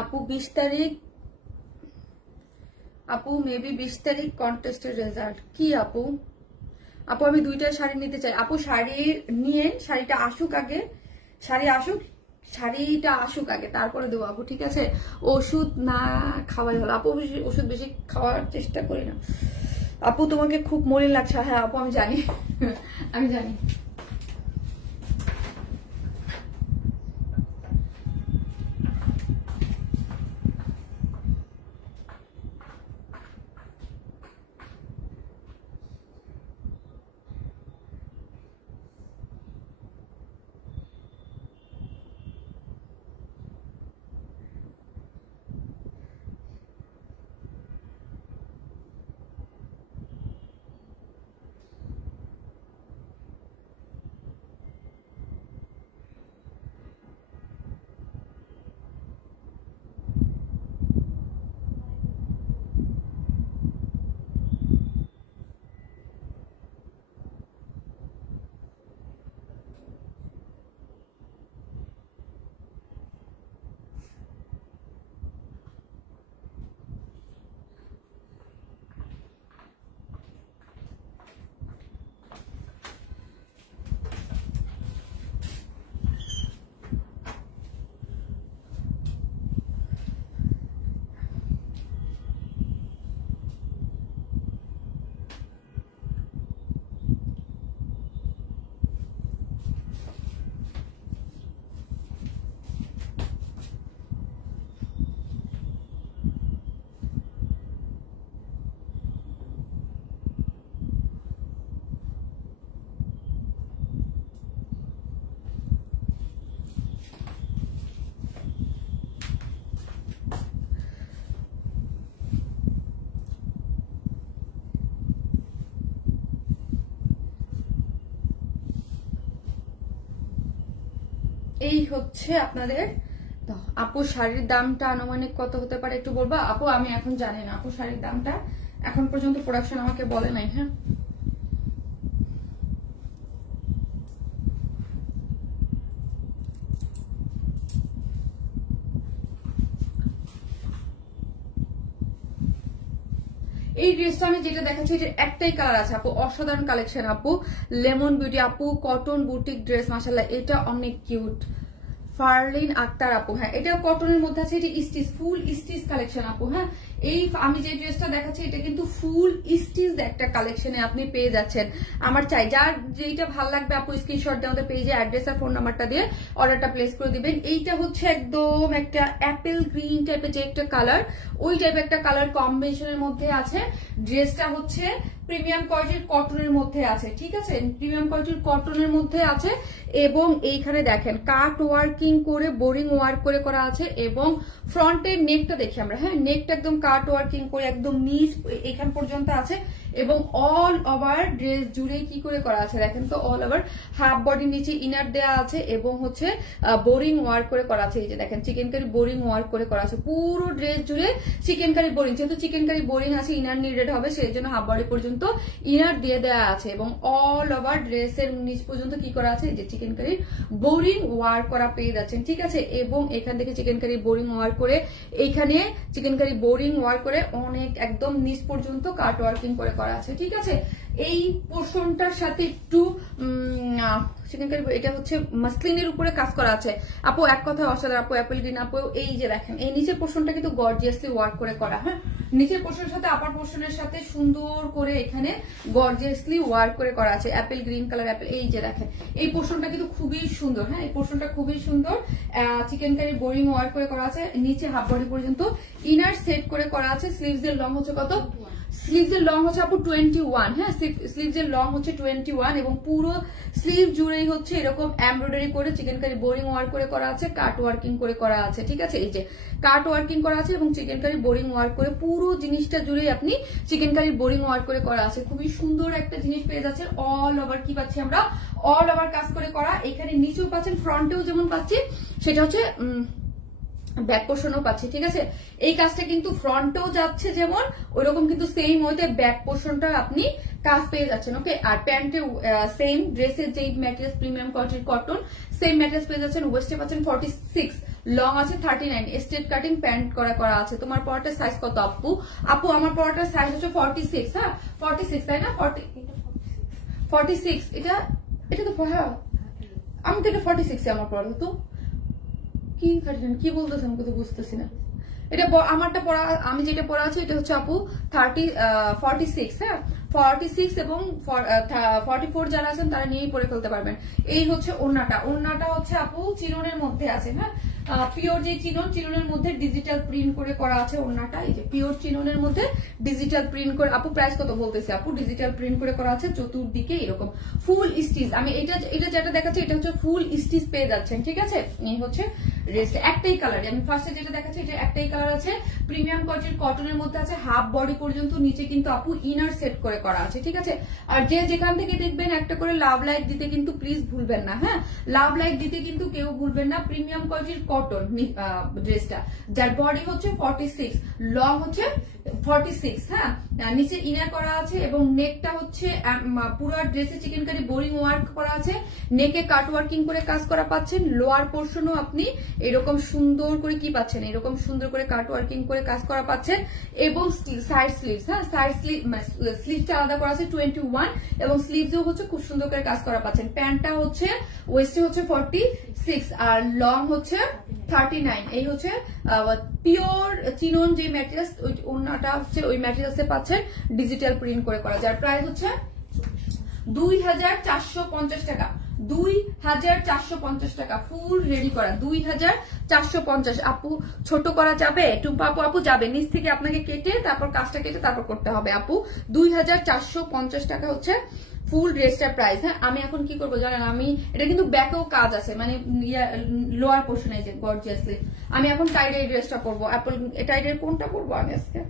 আপু 20 তারিখ, আপু মেবি 20 তারিখ কন্টেস্টের রেজাল্ট কি আপু? আপু আমি 2টা শাড়ি নিতে চাই। আপু শাড়ি নিয়ে শাড়িটা আসুক আগে, শাড়িটা আসুক আগে, তারপরে দেবো আপু, ঠিক আছে? ওষুধ না খাওয়াই হলো আপু, ওষুধ বেশি খাওয়ার চেষ্টা করি না। আপু তোমাকে খুব মলিন লাগছে। হ্যাঁ আপু আমি জানি, আমি জানি। হচ্ছে আপনাদের আপু শাড়ির দামটা আনুমানিক কত হতে পারে একটু বলবা আপু? আমি এখন জানি না আপু শাড়ির দামটা, এখন পর্যন্ত প্রোডাকশন আমাকে বলে নাই। হ্যাঁ এই ড্রেসটা আমি যেটা দেখাচ্ছি এটার একটাই কালার আছে আপু, অসাধারণ কালেকশন আপু, লেমন বিউটি আপু, কটন বুটিক ড্রেস, মাশাআল্লাহ এটা অনেক কিউট। ফারলিন আক্তার আপু, হ্যাঁ এটা কটনের মধ্যে আছে, এটা স্টিচ ফুল স্টিচ কালেকশন আপু। হ্যাঁ এই আমি যে ড্রেসটা দেখাচ্ছি এটা কিন্তু ফুল স্টিচ একটা কালেকশনে আপনি পেয়ে যাচ্ছেন। আমার চাই যার যেটা ভালো লাগবে আপু স্ক্রিনশট দিয়ে আমাদের পেজে অ্যাড্রেস আর ফোন নাম্বারটা দিয়ে অর্ডারটা প্লেস করে দিবেন। এইটা হচ্ছে একদম একটা অ্যাপেল গ্রিন টাইপের যে একটা কালার, ওই টাইপের একটা কালার কম্বিনেশনের মধ্যে আছে। ড্রেসটা হচ্ছে প্রিমিয়াম কোয়ালিটির কটনের মধ্যে আছে, ঠিক আছে, প্রিমিয়াম কোয়ালিটির কটনের মধ্যে আছে। এবং এইখানে দেখেন কাট ওয়ার্কিং করে বোরিং ওয়ার্ক করে করা আছে। এবং ফ্রন্টের নেকটা দেখি আমরা, হ্যাঁ নেকটা একদম কাট ওয়ার্কিং করে একদম নিচ এখান পর্যন্ত আছে। এবং অল ওভার ড্রেস জুড়ে কি করে করা আছে দেখেন তো, অল ওভার হাফ বডি নিচে ইনার দেওয়া আছে এবং হচ্ছে বোরিং ওয়ার্ক করে করা আছে। এই যে দেখেন চিকেন কারি বোরিং ওয়ার্ক করে করা আছে পুরো ড্রেস জুড়ে চিকেন কারি বোরিং, যেহেতু চিকেন কারি বোরিং আছে ইনার নিডেড হবে সেই জন্য হাফ বডি পর্যন্ত ইনার দিয়ে দেওয়া আছে। এবং অল ওভার ড্রেসের নিচ পর্যন্ত কি করা আছে, যে চিকেন কারি বোরিং ওয়ার্ক করা পেয়ে যাচ্ছেন, ঠিক আছে। এবং এখান থেকে চিকেন কারি বোরিং ওয়ার্ক করে এইখানে চিকেন কারি বোরিং ওয়ার্ক করে অনেক একদম নিচ পর্যন্ত কাট ওয়ার্কিং করে করা আছে, ঠিক আছে। এই পোর্শনটার সাথে একটু চিকেন কারি এটা হচ্ছে মাসলিনের উপরে কাজ করা আছে আপু, এক কথা অসাধারণ আপু, অ্যাপেল গ্রিন আপু। এই যে দেখেন এই নিচের পোর্শনটা কিন্তু গর্জিয়াসলি ওয়ার্ক করে করা, হ্যাঁ নিচের পোর্শনের সাথে আপার পোর্শনের সাথে সুন্দর করে এখানে গর্জিয়াসলি ওয়ার্ক করে করা আছে অ্যাপেল গ্রিন কালার অ্যাপেল। এই যে দেখেন এই পোর্শনটা কিন্তু খুবই সুন্দর, হ্যাঁ এই পোর্শনটা খুবই সুন্দর, চিকেন কারি বোরিং ওয়ার্ক করে করা আছে। নিচে হাফ বডি পর্যন্ত ইনার সেট করে করা আছে। স্লিভস এর লং হচ্ছে কত, স্লিভস এর লং হচ্ছে আপু 21, হ্যাঁ স্লিভস এর লং হচ্ছে 21 এবং পুরো স্লিভ জুড়েই হচ্ছে এরকম এমব্রয়ডারি করে চিকেন কারি বোরিং ওয়ার্ক করে করা আছে, কাট ওয়ার্কিং করে করা আছে, ঠিক আছে। এই যে কাট ওয়ার্কিং করা আছে এবং চিকেন কারি বোরিং ওয়ার্ক করে পুরো জিনিসটা জুড়ে আপনি চিকেন কারি বোরিং ওয়ার্ক করে করা আছে। খুবই সুন্দর একটা জিনিস পেয়ে যাচ্ছেন। অল ওভার কি পাচ্ছি আমরা, অল ওভার কাজ করে করা, এখানে নিচেও পাচ্ছেন ফ্রন্টেও যেমন পাচ্ছি সেটা হচ্ছে ব্যাক পোর্শনও পাচ্ছি, ঠিক আছে। এই কাজটা কিন্তু ফ্রন্টেও যাচ্ছে যেমন ওইরকম কিন্তু সেম ওইতে ব্যাক পোর্শনটা আপনি কাজ পেয়ে যাচ্ছেন, ওকে। আর প্যান্টে সেম ড্রেসের যে ম্যাটেরিয়াল প্রিমিয়াম কোয়ালিটির কটন সেম ম্যাটেরিয়াল পেয়ে যাচ্ছেন। ওয়েস্টে পাচ্ছেন 46, লং আছে 39, স্ট্রেট কাটিং প্যান্ট করা আছে। তোমার পরাটার সাইজ কত আপু? আপু আমার পরাটার সাইজ হচ্ছে 46, হ্যাঁ 46 তাই না, 46 এটা তো হ্যাঁ আমি তো এটা 46 আমার পরা তো কি বলতেছে আমি তো বুঝতেছি না। এটা আমারটা পড়া, আমি যেটা পড়া আছে এটা হচ্ছে আপু 46, হ্যাঁ 46 এবং 44 যারা আছেন তারা নিয়েই পরে ফেলতে পারবেন। এই হচ্ছে ওড়নাটা হচ্ছে আপু চিননের মধ্যে আছে, হ্যাঁ পিওর যে চিননের মধ্যে ডিজিটাল প্রিন্ট করে করা আছে ওড়নাটা। এই যে পিওর চিননের মধ্যে ডিজিটাল প্রিন্ট করে, আপু প্রাইস কত বলতেছে আপু? ডিজিটাল প্রিন্ট করে করা আছে চতুর্দিকে এরকম ফুল স্টিচ। আমি এটা যেটা দেখাচ্ছি এটা হচ্ছে ফুল স্টিচ পেয়ে যাচ্ছেন, ঠিক আছে। এই হচ্ছে ড্রেসটা একটাই কালার, আমি ফার্স্টে যেটা দেখাচ্ছি এটা একটাই কালার আছে, প্রিমিয়াম কোয়ালিটির কটনের মধ্যে আছে, হাফ বডি পর্যন্ত নিচে কিন্তু আপু ইনার সেট করে করা আছে, ঠিক আছে। আর যে যেখান থেকে দেখবেন একটা করে লাভ লাইক দিতে কিন্তু প্লিজ ভুলবেন না, হ্যাঁ লাভ লাইক দিতে কিন্তু কেউ ভুলবেন না। প্রিমিয়াম কোয়ালিটির কটন ড্রেসটা, যার বডি হচ্ছে 46, লং হচ্ছে 46, হ্যাঁ নিচে ইনার করা আছে এবং নেকটা হচ্ছে পুরো ড্রেসে চিকেন কারি বোরিং ওয়ার্ক করা আছে, নেকে কাট ওয়ার্কিং করে কাজ করা পাচ্ছেন। লোয়ার পোর্শনও আপনি এরকম সুন্দর করে কি পাচ্ছেন, এরকম সুন্দর করে কাট ওয়ার্কিং করে কাজ করা পাচ্ছেন। এবং সাইড স্লিভস, হ্যাঁ সাইড স্লিভটা আলাদা করা আছে 21 এবং স্লিভসও হচ্ছে খুব সুন্দর করে কাজ করা পাচ্ছেন। প্যান্টটা হচ্ছে ওয়েস্টে হচ্ছে 46 আর লং হচ্ছে 39। এই হচ্ছে পিওর চিনন যে ম্যাটেরিয়ালস ওনাটা হচ্ছে ওই ম্যাটেরিয়ালসে পাচ্ছেন ডিজিটাল প্রিন্ট করে করা, যার প্রাইস হচ্ছে 2450 টাকা, 2450 টাকা ফুল রেডি করা 2450। আপু ছোট করা যাবে? টুম্পা আপু যাবে, নিচ থেকে আপনাকে কেটে তারপর কাজটা কেটে তারপর করতে হবে আপু। 2450 টাকা হচ্ছে ফুল ড্রেসটার প্রাইস, হ্যাঁ। আমি এখন কি করবো জানেন, আমি এটা কিন্তু ব্যাকেও কাজ আছে মানে লোয়ার পোর্শনে যে গর্জিয়াসলি, আমি এখন টাইডাই ড্রেসটা করবো। অ্যাপল টাইডের কোনটা করবো আমি আজকে?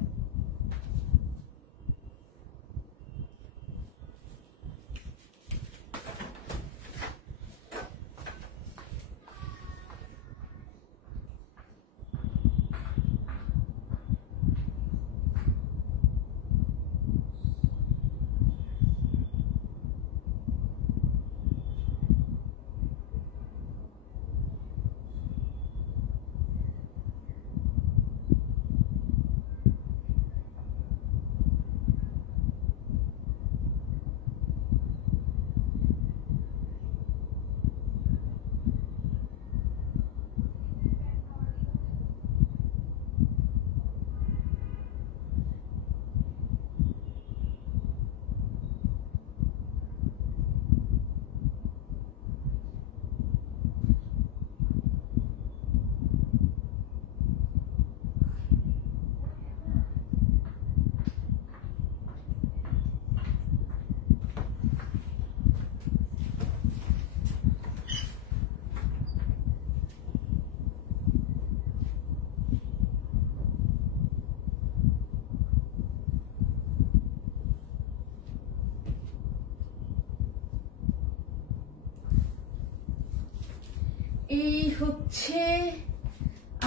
হচ্ছে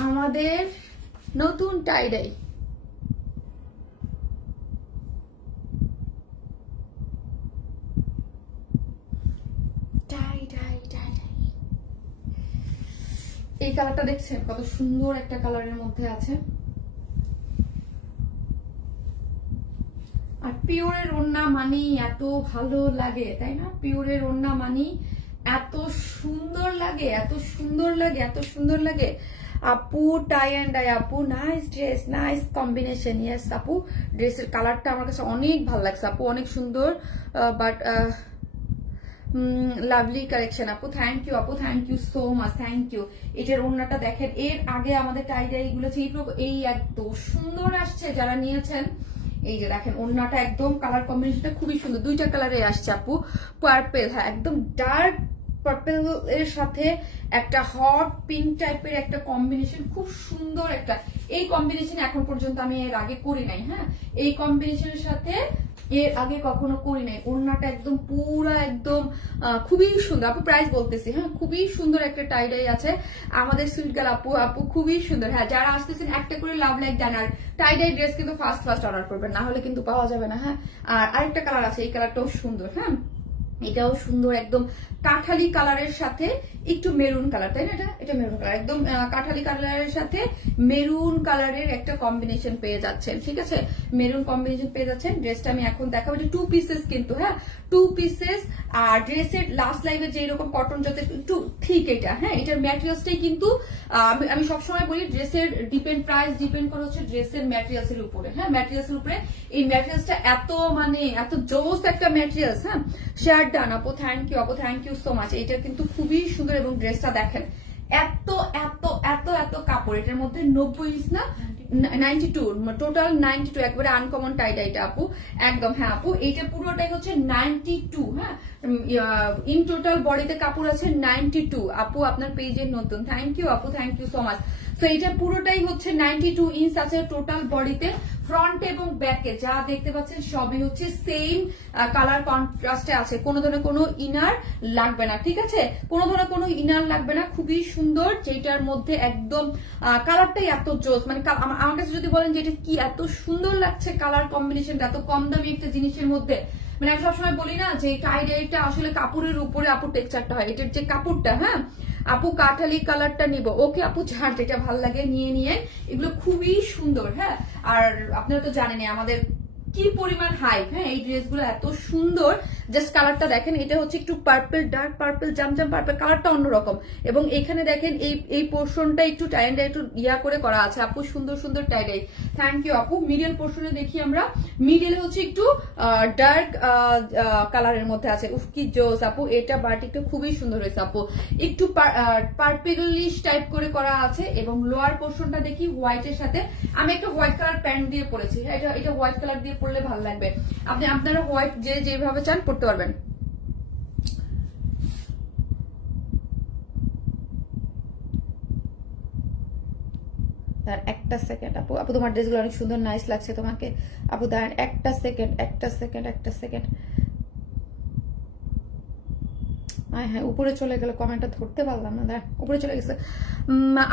আমাদের নতুন টাইডাই। এই কালারটা দেখছেন কত সুন্দর একটা কালারের মধ্যে আছে। আর পিওরের ওড়না মানি এত ভালো লাগে, তাই না? পিওরের ওড়না মানি এত সুন্দর লাগে, এত সুন্দর লাগে, এত সুন্দর লাগে। আপু টাই অ্যান্ড ডাই, আপু nice dress, nice combination. Yes আপু, ড্রেসের কালারটা আমার কাছে অনেক ভালো লাগছে আপু, অনেক সুন্দর। বাট লাভলি কালেকশন আপু, থ্যাংক ইউ আপু, thank you so much, thank you. এটার ওড়নাটা দেখেন, এর আগে আমাদের টাই ডাই গুলো এই এত সুন্দর আসছে যারা নিয়েছেন। এই যে দেখেন ওড়নাটা একদম কালার কম্বিনেশনটা খুবই সুন্দর, দুইটা কালারে আসছে আপু। পার্পেল, হ্যাঁ একদম ডার্ক পার্পেল এর সাথে একটা হট পিঙ্ক টাইপের একটা কম্বিনেশন, খুব সুন্দর একটা। এই কম্বিনেশন এখন পর্যন্ত আমি এর আগে করি নাই। হ্যাঁ, এই কম্বিনেশনের সাথে এর আগে কখনো করি নাই। ওড়নাটা একদম পুরা একদম খুবই সুন্দর আপু। প্রাইস বলতেছি, হ্যাঁ খুবই সুন্দর একটা টাইডাই আছে আমাদের সুইট গার্ল আপু। আপু খুবই সুন্দর। হ্যাঁ, যারা আসতেছেন একটা করে লাভ লাইক ডান। আর টাইডাই ড্রেস কিন্তু ফার্স্ট অর্ডার করবেন, না হলে কিন্তু পাওয়া যাবে না। হ্যাঁ, আর আরেকটা কালার আছে, এই কালারটাও সুন্দর। হ্যাঁ, এটাও সুন্দর, একদম কাঠালি কালারের সাথে একটু মেরুন কালার, তাই না? এটা মেরুন কালার, একদম কাঠালি কালারের সাথে মেরুন কালারের একটা কম্বিনেশন পেয়ে যাচ্ছেন। ঠিক আছে, মেরুন কম্বিনেশন পেয়ে যাচ্ছেন। ড্রেসটা আমি এখন দেখাবো, এটা 2 পিসেস কিন্তু। হ্যাঁ, 2 পিসেস। আর ড্রেসের লাস্ট লাইভে যে এরকম কটন যাতে একটু ঠিক এটা, হ্যাঁ এটার ম্যাটেরিয়ালসটাই কিন্তু আমি সবসময় বলি ড্রেসের প্রাইস ডিপেন্ড করে হচ্ছে ড্রেসের ম্যাটেরিয়ালসের উপরে। হ্যাঁ, ম্যাটেরিয়ালসের উপরে। এই ম্যাটেরিয়ালসটা এত জোস একটা ম্যাটেরিয়ালস। হ্যাঁ, শেয়ার ডান আপু, থ্যাংক ইউ আপু, থ্যাংক ইউ সো মাচ। এটা কিন্তু খুবই সুন্দর এবং ড্রেসটা দেখেন এত এত এত এত কাপড় এটার মধ্যে। 90 ইঞ্চ না 92, টোটাল 92, একবারে আনকমন টাইট এটা আপু একদম। হ্যাঁ আপু, এইটা পুরোটাই হচ্ছে 92। হ্যাঁ, ইন টোটাল বডিতে কাপড় আছে 92। আপু আপনার পেজের নতুন, থ্যাংক ইউ আপু, থ্যাংক ইউ সো মাচ। তো এটা পুরোটাই হচ্ছে 92 ইঞ্চ আছে টোটাল বডিতে। ফ্রন্ট এবং ব্যাকে যা দেখতে পাচ্ছেন সবই হচ্ছে সেম কালার কন্ট্রাস্টে আছে, কোনো ধরনের কোনো ইনার লাগবে না। ঠিক আছে, কোনো ধরনের কোনো ইনার লাগবে না, খুবই সুন্দর। যেটার মধ্যে একদম কালারটাই এত জোস, মানে আমার কাছে যদি বলেন যে এটা কি এত সুন্দর লাগছে কালার কম্বিনেশনটা, এত কম দামি একটা জিনিসের মধ্যে। মানে আমি সবসময় বলি না যে টাইডাইটা আসলে কাপড়ের উপরে আপু টেক্সচারটা হয়, এটার যে কাপড়টা। হ্যাঁ আপু, কাঠালি কালারটা নিব। ওকে আপু, যার যেটা ভালো লাগে নিয়ে এগুলো খুবই সুন্দর। হ্যাঁ, আর আপনারা তো জানেন আমাদের কি পরিমাণ হাইপ। হ্যাঁ, এই ড্রেসগুলো এত সুন্দর। জাস্ট কালারটা দেখেন, এটা হচ্ছে একটু purple, dark purple, Zamzam purple, কালারটা অন্যরকম। এবং এখানে দেখেন এই পোর্শনটা একটু টাইডাই একটু ইয়া করে করা আছে আপু, সুন্দর সুন্দর টাইডাই। থ্যাংক ইউ আপু। মিডিল পোর্শনে দেখি আমরা, মিডিল হচ্ছে একটু ডার্ক কালারের মধ্যে আছে। উফ কি জোস আপু এটা, বাটিকটা খুবই সুন্দর হয়েছে আপু, একটু পার্পেলিশ টাইপ করে করা আছে। এবং লোয়ার পোর্শনটা দেখি হোয়াইটের সাথে, আমি একটা হোয়াইট কালার প্যান্ট দিয়ে পরেছি। হ্যাঁ, এটা হোয়াইট কালার দিয়ে পরলে ভালো লাগবে। আপনারা হোয়াইট যেভাবে চান পরতে পারবেন। একটা সেকেন্ড আপু, তোমার ড্রেসগুলো অনেক সুন্দর, নাইস লাগছে তোমাকে আপু। দাঁড়ান একটা সেকেন্ড। হ্যাঁ, উপরে চলে গেল, কমেন্টটা ধরতে পারলাম না, দাঁড়ান উপরে চলে গেছে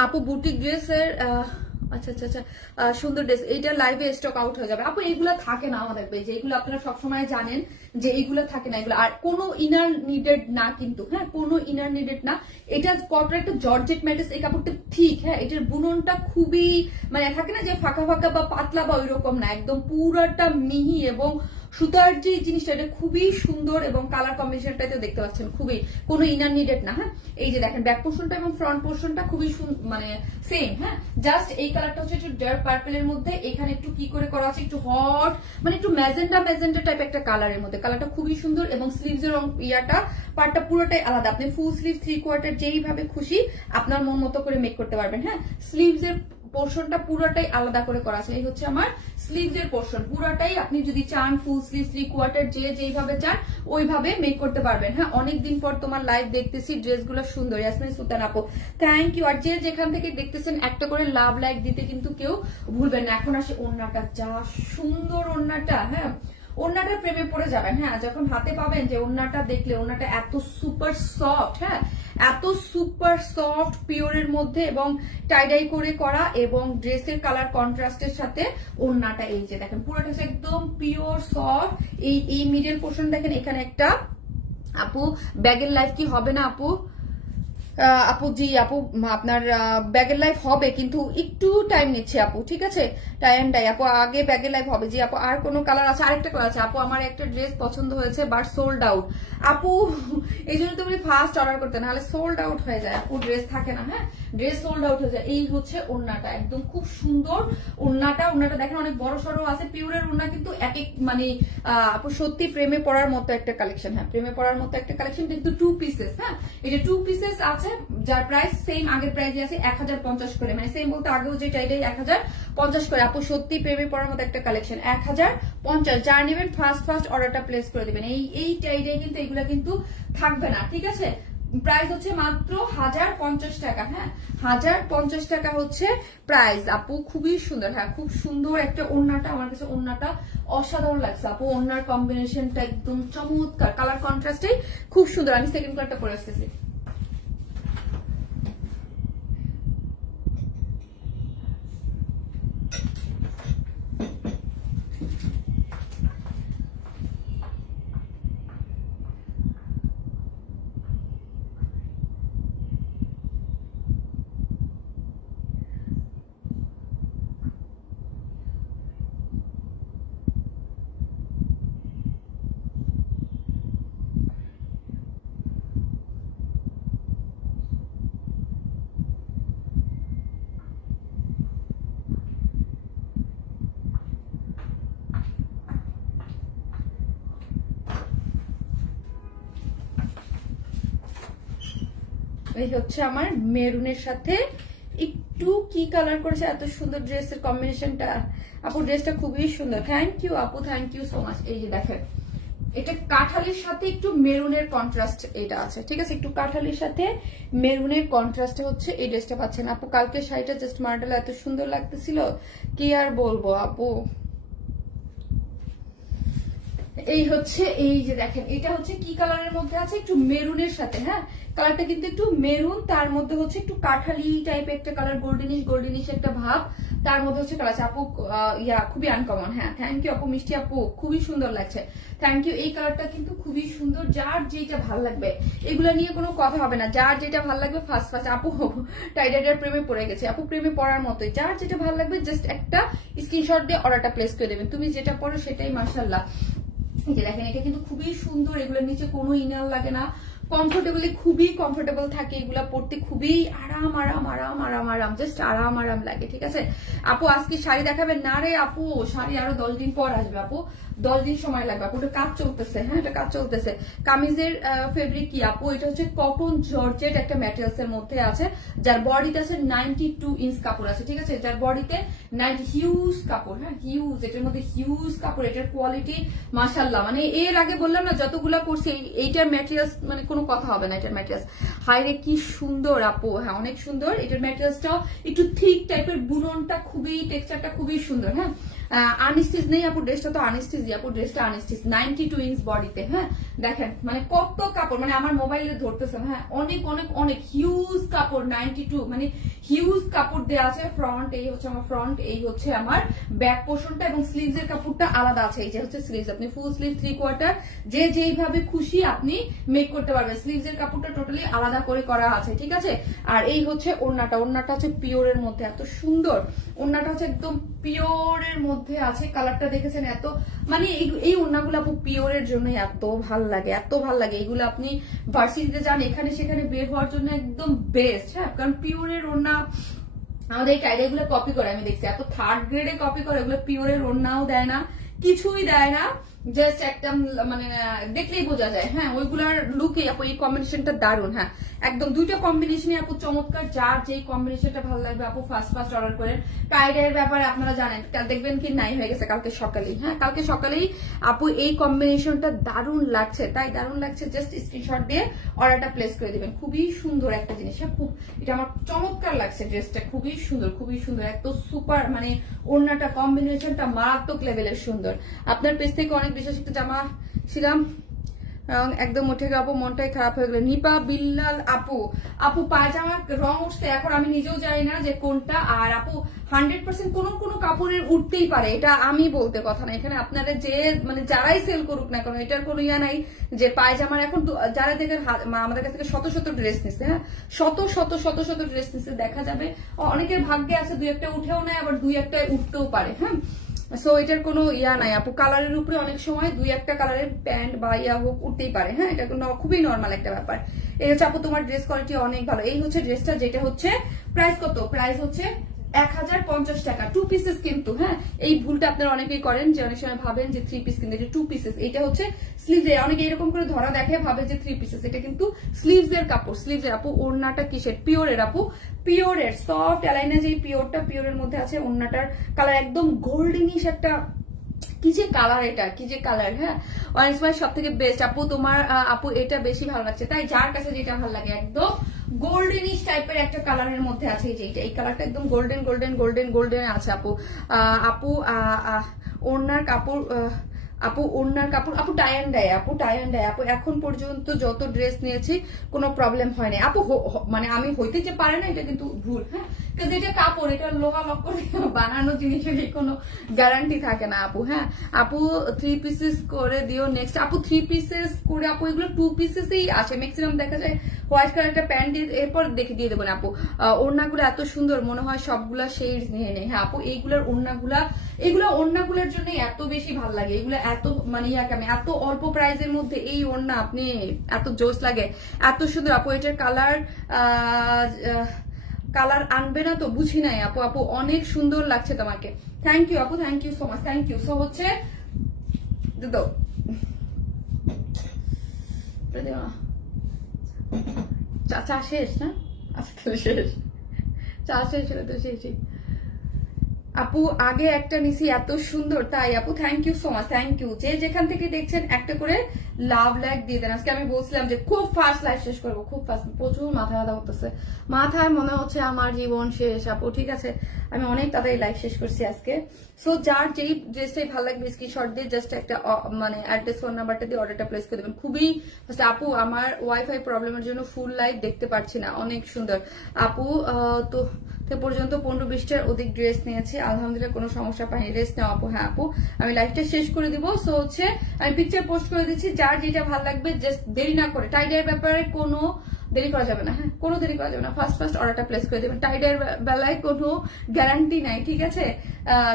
আপু। বুটিক ড্রেসের আচ্ছা, সুন্দর ড্রেস, এইটা লাইভে স্টক আউট হয়ে যাবে আপু। এইগুলা থাকে না আমাদের পেজে, এইগুলো আপনারা সবসময় জানেন যে এইগুলো থাকে না এগুলো। আর কোনো ইনার নিডেড না কিন্তু। হ্যাঁ, কোনো ইনার নিডেড না। এটা কটন একটা জর্জেট ম্যাট্রেস, এই কাপড়টা ঠিক। হ্যাঁ, এটার বুননটা খুবই মানে থাকে না যে ফাঁকা ফাঁকা বা পাতলা বা ওইরকম না, একদম পুরাটা মিহি এবং সুতার যে জিনিসটা এটা খুবই সুন্দর। এবং কালার কম্বিনেশনটাতে দেখতে পাচ্ছেন খুবই, কোনো ইনার নিডেড না। হ্যাঁ, এই যে দেখেন ব্যাক পোর্শনটা এবং ফ্রন্ট পোর্শনটা খুবই মানে সেম। হ্যাঁ, জাস্ট এই কালারটা হচ্ছে একটু ডার্ক পার্পেলের মধ্যে, এখানে একটু কি করে করা আছে, একটু হট মানে একটু ম্যাজেন্ডা টাইপ একটা কালারের মধ্যে। কালারটা খুবই সুন্দর। এবং স্লিভস এর ইয়াটা পার্টটা পুরোটাই আলাদা, আপনি ফুল স্লিভ 3/4 যেইভাবে খুশি আপনার মন মতো করে মেক করতে পারবেন। হ্যাঁ, স্লিভস এর পোর্শনটা পুরোটাই আলাদা করে করা আছে। এই হচ্ছে আমার স্লিভস এর পোর্শন, পুরোটাই আপনি যদি চান ফুল স্লিভ 3/4 যেইভাবে চান ওইভাবে মেক করতে পারবেন। হ্যাঁ, অনেকদিন পর তোমার লাইভ দেখতেছি, ড্রেসগুলো সুন্দর। ইয়াসমিন সুলতান আপু, থ্যাংক ইউ। আর যেখান থেকে দেখতেছেন একটা করে লাভ লাইক দিতে কিন্তু কেউ ভুলবেন না। এখন আসে ওড়নাটা, যা সুন্দর ওড়নাটা। হ্যাঁ, ওড়নাটার প্রেমে পড়ে যাবেন। হ্যাঁ, যখন হাতে পাবেন যে ওড়নাটা দেখলে, ওড়নাটা এত সুপার সফট। হ্যাঁ, এত সুপার সফট পিওরের মধ্যে এবং টাইডাই করে করা, এবং ড্রেসের কালার কন্ট্রাস্টের সাথে ওড়নাটা এই যে দেখেন পুরোটা একদম পিওর সফট। এই মিডল পোর্শন দেখেন, এখানে একটা আপু ব্যাগের লাইফ কি হবে না আপু? আপু জি আপু আপনার ব্যাগের লাইফ হবে, কিন্তু একটু টাইম নিচ্ছে আপু, ঠিক আছে? টাইমটাই আপু, আগে ব্যাগের লাইফ হবে। জি আপু আর কোনো কালার আছে? আরেকটা কালার আছে আপু, আমার একটা ড্রেস পছন্দ হয়েছে বাট সোল্ড আউট আপু, এই জন্য তুমি ফার্স্ট অর্ডার করতে, নাহলে সোল্ড আউট হয়ে যায় আপু, ড্রেস থাকে না। হ্যাঁ ড্রেস সোল্ড আউট হয়ে যায়। এই হচ্ছে ওড়নাটা, একদম খুব সুন্দর ওড়নাটা। ওড়নাটা দেখেন অনেক বড় সড়ো আছে, পিওরের ওড়না কিন্তু এক এক মানে আপু সত্যি প্রেমে পড়ার মতো একটা কালেকশন। হ্যাঁ প্রেমে পড়ার মতো একটা কালেকশন, কিন্তু 2 পিসেস। হ্যাঁ এটা 2 পিসেস আছে, যার প্রাইস সেম আগের প্রাইসে আছে 1050 করে, মানে সেম বলতে আগেও যে টাইটাই 1050 করে। আপু সত্যি প্রেমে পড়ার মতো একটা কালেকশন, 1050। যার নেবেন ফার্স্ট অর্ডারটা প্লেস করে দিবেন। এই টাইটাই কিন্তু এইগুলা কিন্তু থাকবে না, ঠিক আছে? প্রাইস হচ্ছে মাত্র 1050 টাকা। হ্যাঁ 1050 টাকা হচ্ছে প্রাইস আপু, খুবই সুন্দর। হ্যাঁ খুব সুন্দর একটা ওড়নাটা, আমার কাছে ওড়নাটা অসাধারণ লাগছে আপু। ওড়নার কম্বিনেশনটা একদম চমৎকার, কালার কন্ট্রাস্টে খুব সুন্দর। আমি সেকেন্ড কালারটা পরে আসতেছি। এই হচ্ছে আমার মেরুনের সাথে একটু কি কালার করেছে, এত সুন্দর ড্রেসের কম্বিনেশনটা আপু। ড্রেসটা খুবই সুন্দর, থ্যাংক ইউ আপু, থ্যাংক ইউ সো মাচ। এই যে দেখেন এটা কাঠালির সাথে একটু মেরুনের কন্ট্রাস্ট এটা আছে, ঠিক আছে? একটু কাঠালির সাথে মেরুনের কন্ট্রাস্টে হচ্ছে এই ড্রেসটা পাচ্ছেন আপু। কালকে শাড়িটা জাস্ট মার্ডাল এত সুন্দর লাগতেছিল, কি আর বলবো আপু। এই হচ্ছে এই যে দেখেন, এটা হচ্ছে কি কালারের মধ্যে আছে, একটু মেরুনের সাথে। হ্যাঁ কালারটা কিন্তু একটু মেরুন, তার মধ্যে হচ্ছে একটু কাঠালি টাইপের একটা কালার, গোল্ডেনিশ একটা ভাব, তার মধ্যে হচ্ছে কালার আছে আপু। খুবই আনকমন। হ্যাঁ থ্যাংক ইউ আপু, মিষ্টি আপু, খুবই সুন্দর লাগছে, থ্যাংক ইউ। এই কালারটা কিন্তু খুবই সুন্দর, যার যেটা ভাল লাগবে এগুলা নিয়ে কোনো কথা হবে না, যার যেটা ভাল লাগবে ফার্স্ট আপু টাইডাইডার প্রেমে পড়ে গেছে আপু, প্রেমে পড়ার মতোই। যার যেটা ভাল লাগবে জাস্ট একটা স্ক্রিনশট দিয়ে অর্ডারটা প্লেস করে দেবেন। তুমি যেটা পড়ো সেটাই মাশাআল্লাহ। দেখেন এটা কিন্তু খুবই সুন্দর, এগুলোর নিচে কোনো ইনার লাগে না, কমফোর্টেবলি খুবই কমফোর্টেবল থাকে, এগুলা পড়তে খুবই আরাম, জাস্ট আরাম লাগে, ঠিক আছে আপু? আজকে শাড়ি দেখাবেন না রে আপু, শাড়ি আরো 10 দিন পর আসবে আপু, 10 দিন সময় লাগবে আপু, এটা কাজ চলতেছে। হ্যাঁ এটা কাজ চলতেছে। কামিজের ফেব্রিক কি আপু? এটা হচ্ছে কটন জর্জেট একটা ম্যাটেরিয়ালস এর মধ্যে আছে, যার বডিতে আছে 92 ইঞ্চ কাপড় আছে, ঠিক আছে? যার বডিতে হিউজ কাপড়, হ্যাঁ হিউজ, এটার মধ্যে হিউজ কাপড়, এটার কোয়ালিটি মাশাআল্লাহ। মানে এর আগে বললাম না যতগুলা করছি, এইটার ম্যাটেরিয়ালস মানে কোনো কথা হবে না, এটার ম্যাটেরিয়ালস হাইরে কি সুন্দর আপু। হ্যাঁ অনেক সুন্দর, এটার ম্যাটেরিয়ালসটাও একটু থিক টাইপের, বুননটা খুবই, টেক্সচারটা খুবই সুন্দর। হ্যাঁ আনস্টিচ নেই আপু, ড্রেসটা তো আনস্টিচ আপু, ড্রেসটা আনস্টিচ 92 ইঞ্চ বডিতে। হ্যাঁ দেখেন মানে কত কাপড়, মানে আমার মোবাইলে ধরতেছে। হ্যাঁ অনেক হিউজ কাপড়, 92 মানে হিউজ কাপড় দেওয়া আছে। ফ্রন্ট এই হচ্ছে আমার ফ্রন্ট, এই হচ্ছে আমার ব্যাক পোর্শনটা, এবং স্লিভস এর কাপড়টা আলাদা আছে। এই যে হচ্ছে স্লিভস, আপনি ফুল স্লিভ 3/4 যে যেইভাবে খুশি আপনি মেক করতে পারবেন। স্লিভস এর কাপড়টা টোটালি আলাদা করে করা আছে, ঠিক আছে? আর এই হচ্ছে ওড়নাটা, ওড়নাটা হচ্ছে পিওরের মধ্যে, এত সুন্দর ওড়নাটা হচ্ছে একদম পিওরের মধ্যে আছে। কালারটা দেখেছেন, এত মানে এই ওড়নাগুলো আপু পিওরের জন্য এত ভাল লাগে, এত ভাল লাগে। এইগুলো আপনি ভার্সিটিতে যান, এখানে সেখানে বের হওয়ার জন্য একদম বেস্ট। হ্যাঁ কারণ পিওরের ওড়না আমাদের এই টাইডাই গুলো কপি করে, আমি দেখছি এত থার্ড গ্রেডে কপি করে, এগুলো পিওরের ওড়নাও দেয় না, কিছুই দেয় না, জাস্ট একটা মানে দেখলেই বোঝা যায়। হ্যাঁ ওইগুলার লুকে আপু এই কম্বিনেশনটা দারুন। হ্যাঁ একদম দুইটা কম্বিনেশনই আপু চমৎকার, যার যেই কম্বিনেশনটা ভালো লাগবে আপু ফার্স্ট অর্ডার করেন। টাইডাইয়ের ব্যাপারে আপনারা জানেন, দেখবেন কি নাই হয়ে গেছে কালকে সকালেই। হ্যাঁ কালকে সকালেই আপু এই কম্বিনেশনটা দারুন লাগছে, তাই দারুন লাগছে, জাস্ট স্ক্রিনশট দিয়ে অর্ডারটা প্লেস করে দিবেন। খুবই সুন্দর একটা জিনিস, হ্যাঁ খুব এটা আমার চমৎকার লাগছে, ড্রেসটা খুবই সুন্দর, এত সুপার, মানে ওড়নাটা কম্বিনেশনটা মারাত্মক লেভেলের সুন্দর। আপনার পেজ থেকে অনেক বিশেষ একটা জামা ছিলাম, রং একদম উঠে গেল আপু, মনটাই খারাপ হয়ে গেল। নিপা বিল্লাল আপু, আপু পায়জামার রং উঠছে, এখন আমি নিজেও জানি না যে কোনটা। আর আপু 100% কোন কাপড়ের উঠতেই পারে, এটা আমি বলতে কথা না। এখানে আপনারা যে মানে যারাই সেল করুক না কেন, এটার কোনো ইয়া নাই যে পায়জামার এখন যারা দেখেন আমাদের কাছ থেকে শত শত ড্রেস নিচ্ছে, হ্যাঁ শত শত ড্রেস নিচ্ছে, দেখা যাবে অনেকের ভাগ্যে আছে দুই একটা উঠেও নেয়, আবার দুই একটা উঠতেও পারে। হ্যাঁ সো এটার কোনো ইয়া নাই আপু, কালারের উপরে অনেক সময় দুই একটা কালারের প্যান্ট বা ইয়া হোক উঠতেই পারে। হ্যাঁ এটা খুবই নর্মাল একটা ব্যাপার। এই হচ্ছে আপু তোমার ড্রেস কোয়ালিটি অনেক ভালো। এই হচ্ছে ড্রেসটা, যেটা হচ্ছে প্রাইস কত, প্রাইস হচ্ছে 1050 টাকা, 2 পিসেস কিন্তু। হ্যাঁ এই ভুলটা আপনারা অনেকেই করেন যে অনেক সময় ভাবেন যে 3 পিস, কিন্তু এটা 2 পিসেস। এটা হচ্ছে স্লিভস এর, অনেকে এরকম করে ধরা দেখে ভাবে যে 3 পিসেস, এটা কিন্তু স্লিভস এর কাপড়। স্লিভস এর আপু, ওড়নাটা কিসের, পিওরের আপু, পিওরের সফট অ্যালাইনা যে পিওরটা, পিওরের মধ্যে আছে। ওড়নাটার কালার একদম গোল্ডেনিশ একটা, কি যে কালার, এটা কি যে কালার। হ্যাঁ অরেঞ্জ ওয়াইজ সব থেকে বেস্ট আপু তোমার। আপু এটা বেশি ভালো লাগছে, তাই যার কাছে যেটা ভালো লাগে, একদম গোল্ডেনিশ টাইপের একটা কালারের মধ্যে আছে। এই কালারটা একদম গোল্ডেন আছে আপু। আপু ওড়নার কাপড়, আপু ওড়নার কাপড়, আপু টাই অ্যান্ড ডাই, আপু টাই অ্যান্ড ডাই। আপু এখন পর্যন্ত যত ড্রেস নিয়েছি কোনো প্রবলেম হয় না আপু। মানে আমি হইতে যে পারে না এটা কিন্তু ভুল। হ্যাঁ কিন্তু এটা কাপড়, এটা লোহা মকর বানানো জিনিসের কোনো গ্যারান্টি থাকে না আপু। হ্যাঁ আপু 3 পিসেস করে দিও নেক্সট। আপু 3 পিসেস করে, আপু এগুলো 2 পিসেসই আসে ম্যাক্সিমাম, দেখা যায় হোয়াইট কালার একটা প্যান্ট দিয়ে এরপর দেখে দিয়ে দেবেন আপু। ওড়নাগুলো এত সুন্দর, মনে হয় সবগুলা শেডস নিয়ে নেই। হ্যাঁ আপু এইগুলোর ওড়নাগুলোর জন্য এত বেশি ভালো লাগে, এগুলো এত মানে ইয়াকে আমি এত অল্প প্রাইসের মধ্যে এই ওড়না আপনি এত জোস লাগে, এত সুন্দর। আপু এটার কালার আনবে না তো বুঝি নাই আপু। আপু অনেক সুন্দর লাগছে তোমাকে, থ্যাংক ইউ আপু, thank you so much, thank you. So হচ্ছে চা শেষ না, আচ্ছা তাহলে শেষ, চা শেষ হলে তো শেষই। আপু আগে একটা নিছি এত সুন্দর, তাই আপু thank you so much, thank you. যে যেখান থেকে দেখছেন একটা করে লাভ লাইক দিয়ে দেন। আজকে আমি বলছিলাম যে খুব ফাস্ট লাইভ শেষ করবো, খুব ফাস্ট, প্রচুর মাথা ব্যথা করতেছে, মাথায় মনে হচ্ছে আমার জীবন শেষ আপু। ঠিক আছে আমি অনেক তাড়াতাড়ি লাইভ শেষ করছি আজকে। সো যার যেই ড্রেসটাই ভালো লাগবে স্ক্রিনশট দিয়ে জাস্ট একটা মানে অ্যাড্রেস ফোন নাম্বারটা দিয়ে অর্ডারটা প্লেস করে দেবেন। খুবই আপু আমার ওয়াইফাই প্রবলেমের জন্য ফুল লাইভ দেখতে পাচ্ছি না, অনেক সুন্দর আপু। তো পর্যন্ত 15-20টার অধিক ড্রেস নিয়েছি, আলহামদুলিল্লাহ কোনো সমস্যা পাইনি। রেস্ট নাও আপু। হ্যাঁ আপু আমি লাইভটা শেষ করে দিব। সো হচ্ছে আমি পিকচার পোস্ট করে দিচ্ছি, যার যেটা ভালো লাগবে জাস্ট দেরি না করে, টাইডের ব্যাপারে কোনো দেরি করা যাবে না। হ্যাঁ কোনো দেরি করা যাবে না, ফার্স্ট অর্ডারটা প্লেস করে দেবেন। টাইডের বেলায় কোনো গ্যারান্টি নাই, ঠিক আছে।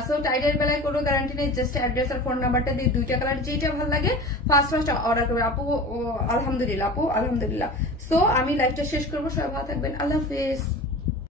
সো টাইডের বেলায় কোনো গ্যারান্টি নেই, জাস্ট অ্যাড্রেস আর ফোন নাম্বারটা দিয়ে 2টা কালার যেটা ভালো লাগে ফার্স্ট অর্ডার করবেন আপু। আলহামদুলিল্লাহ আপু, আলহামদুলিল্লাহ। সো আমি লাইভটা শেষ করবো, সবাই ভালো থাকবেন, আল্লাহ হাফেজ।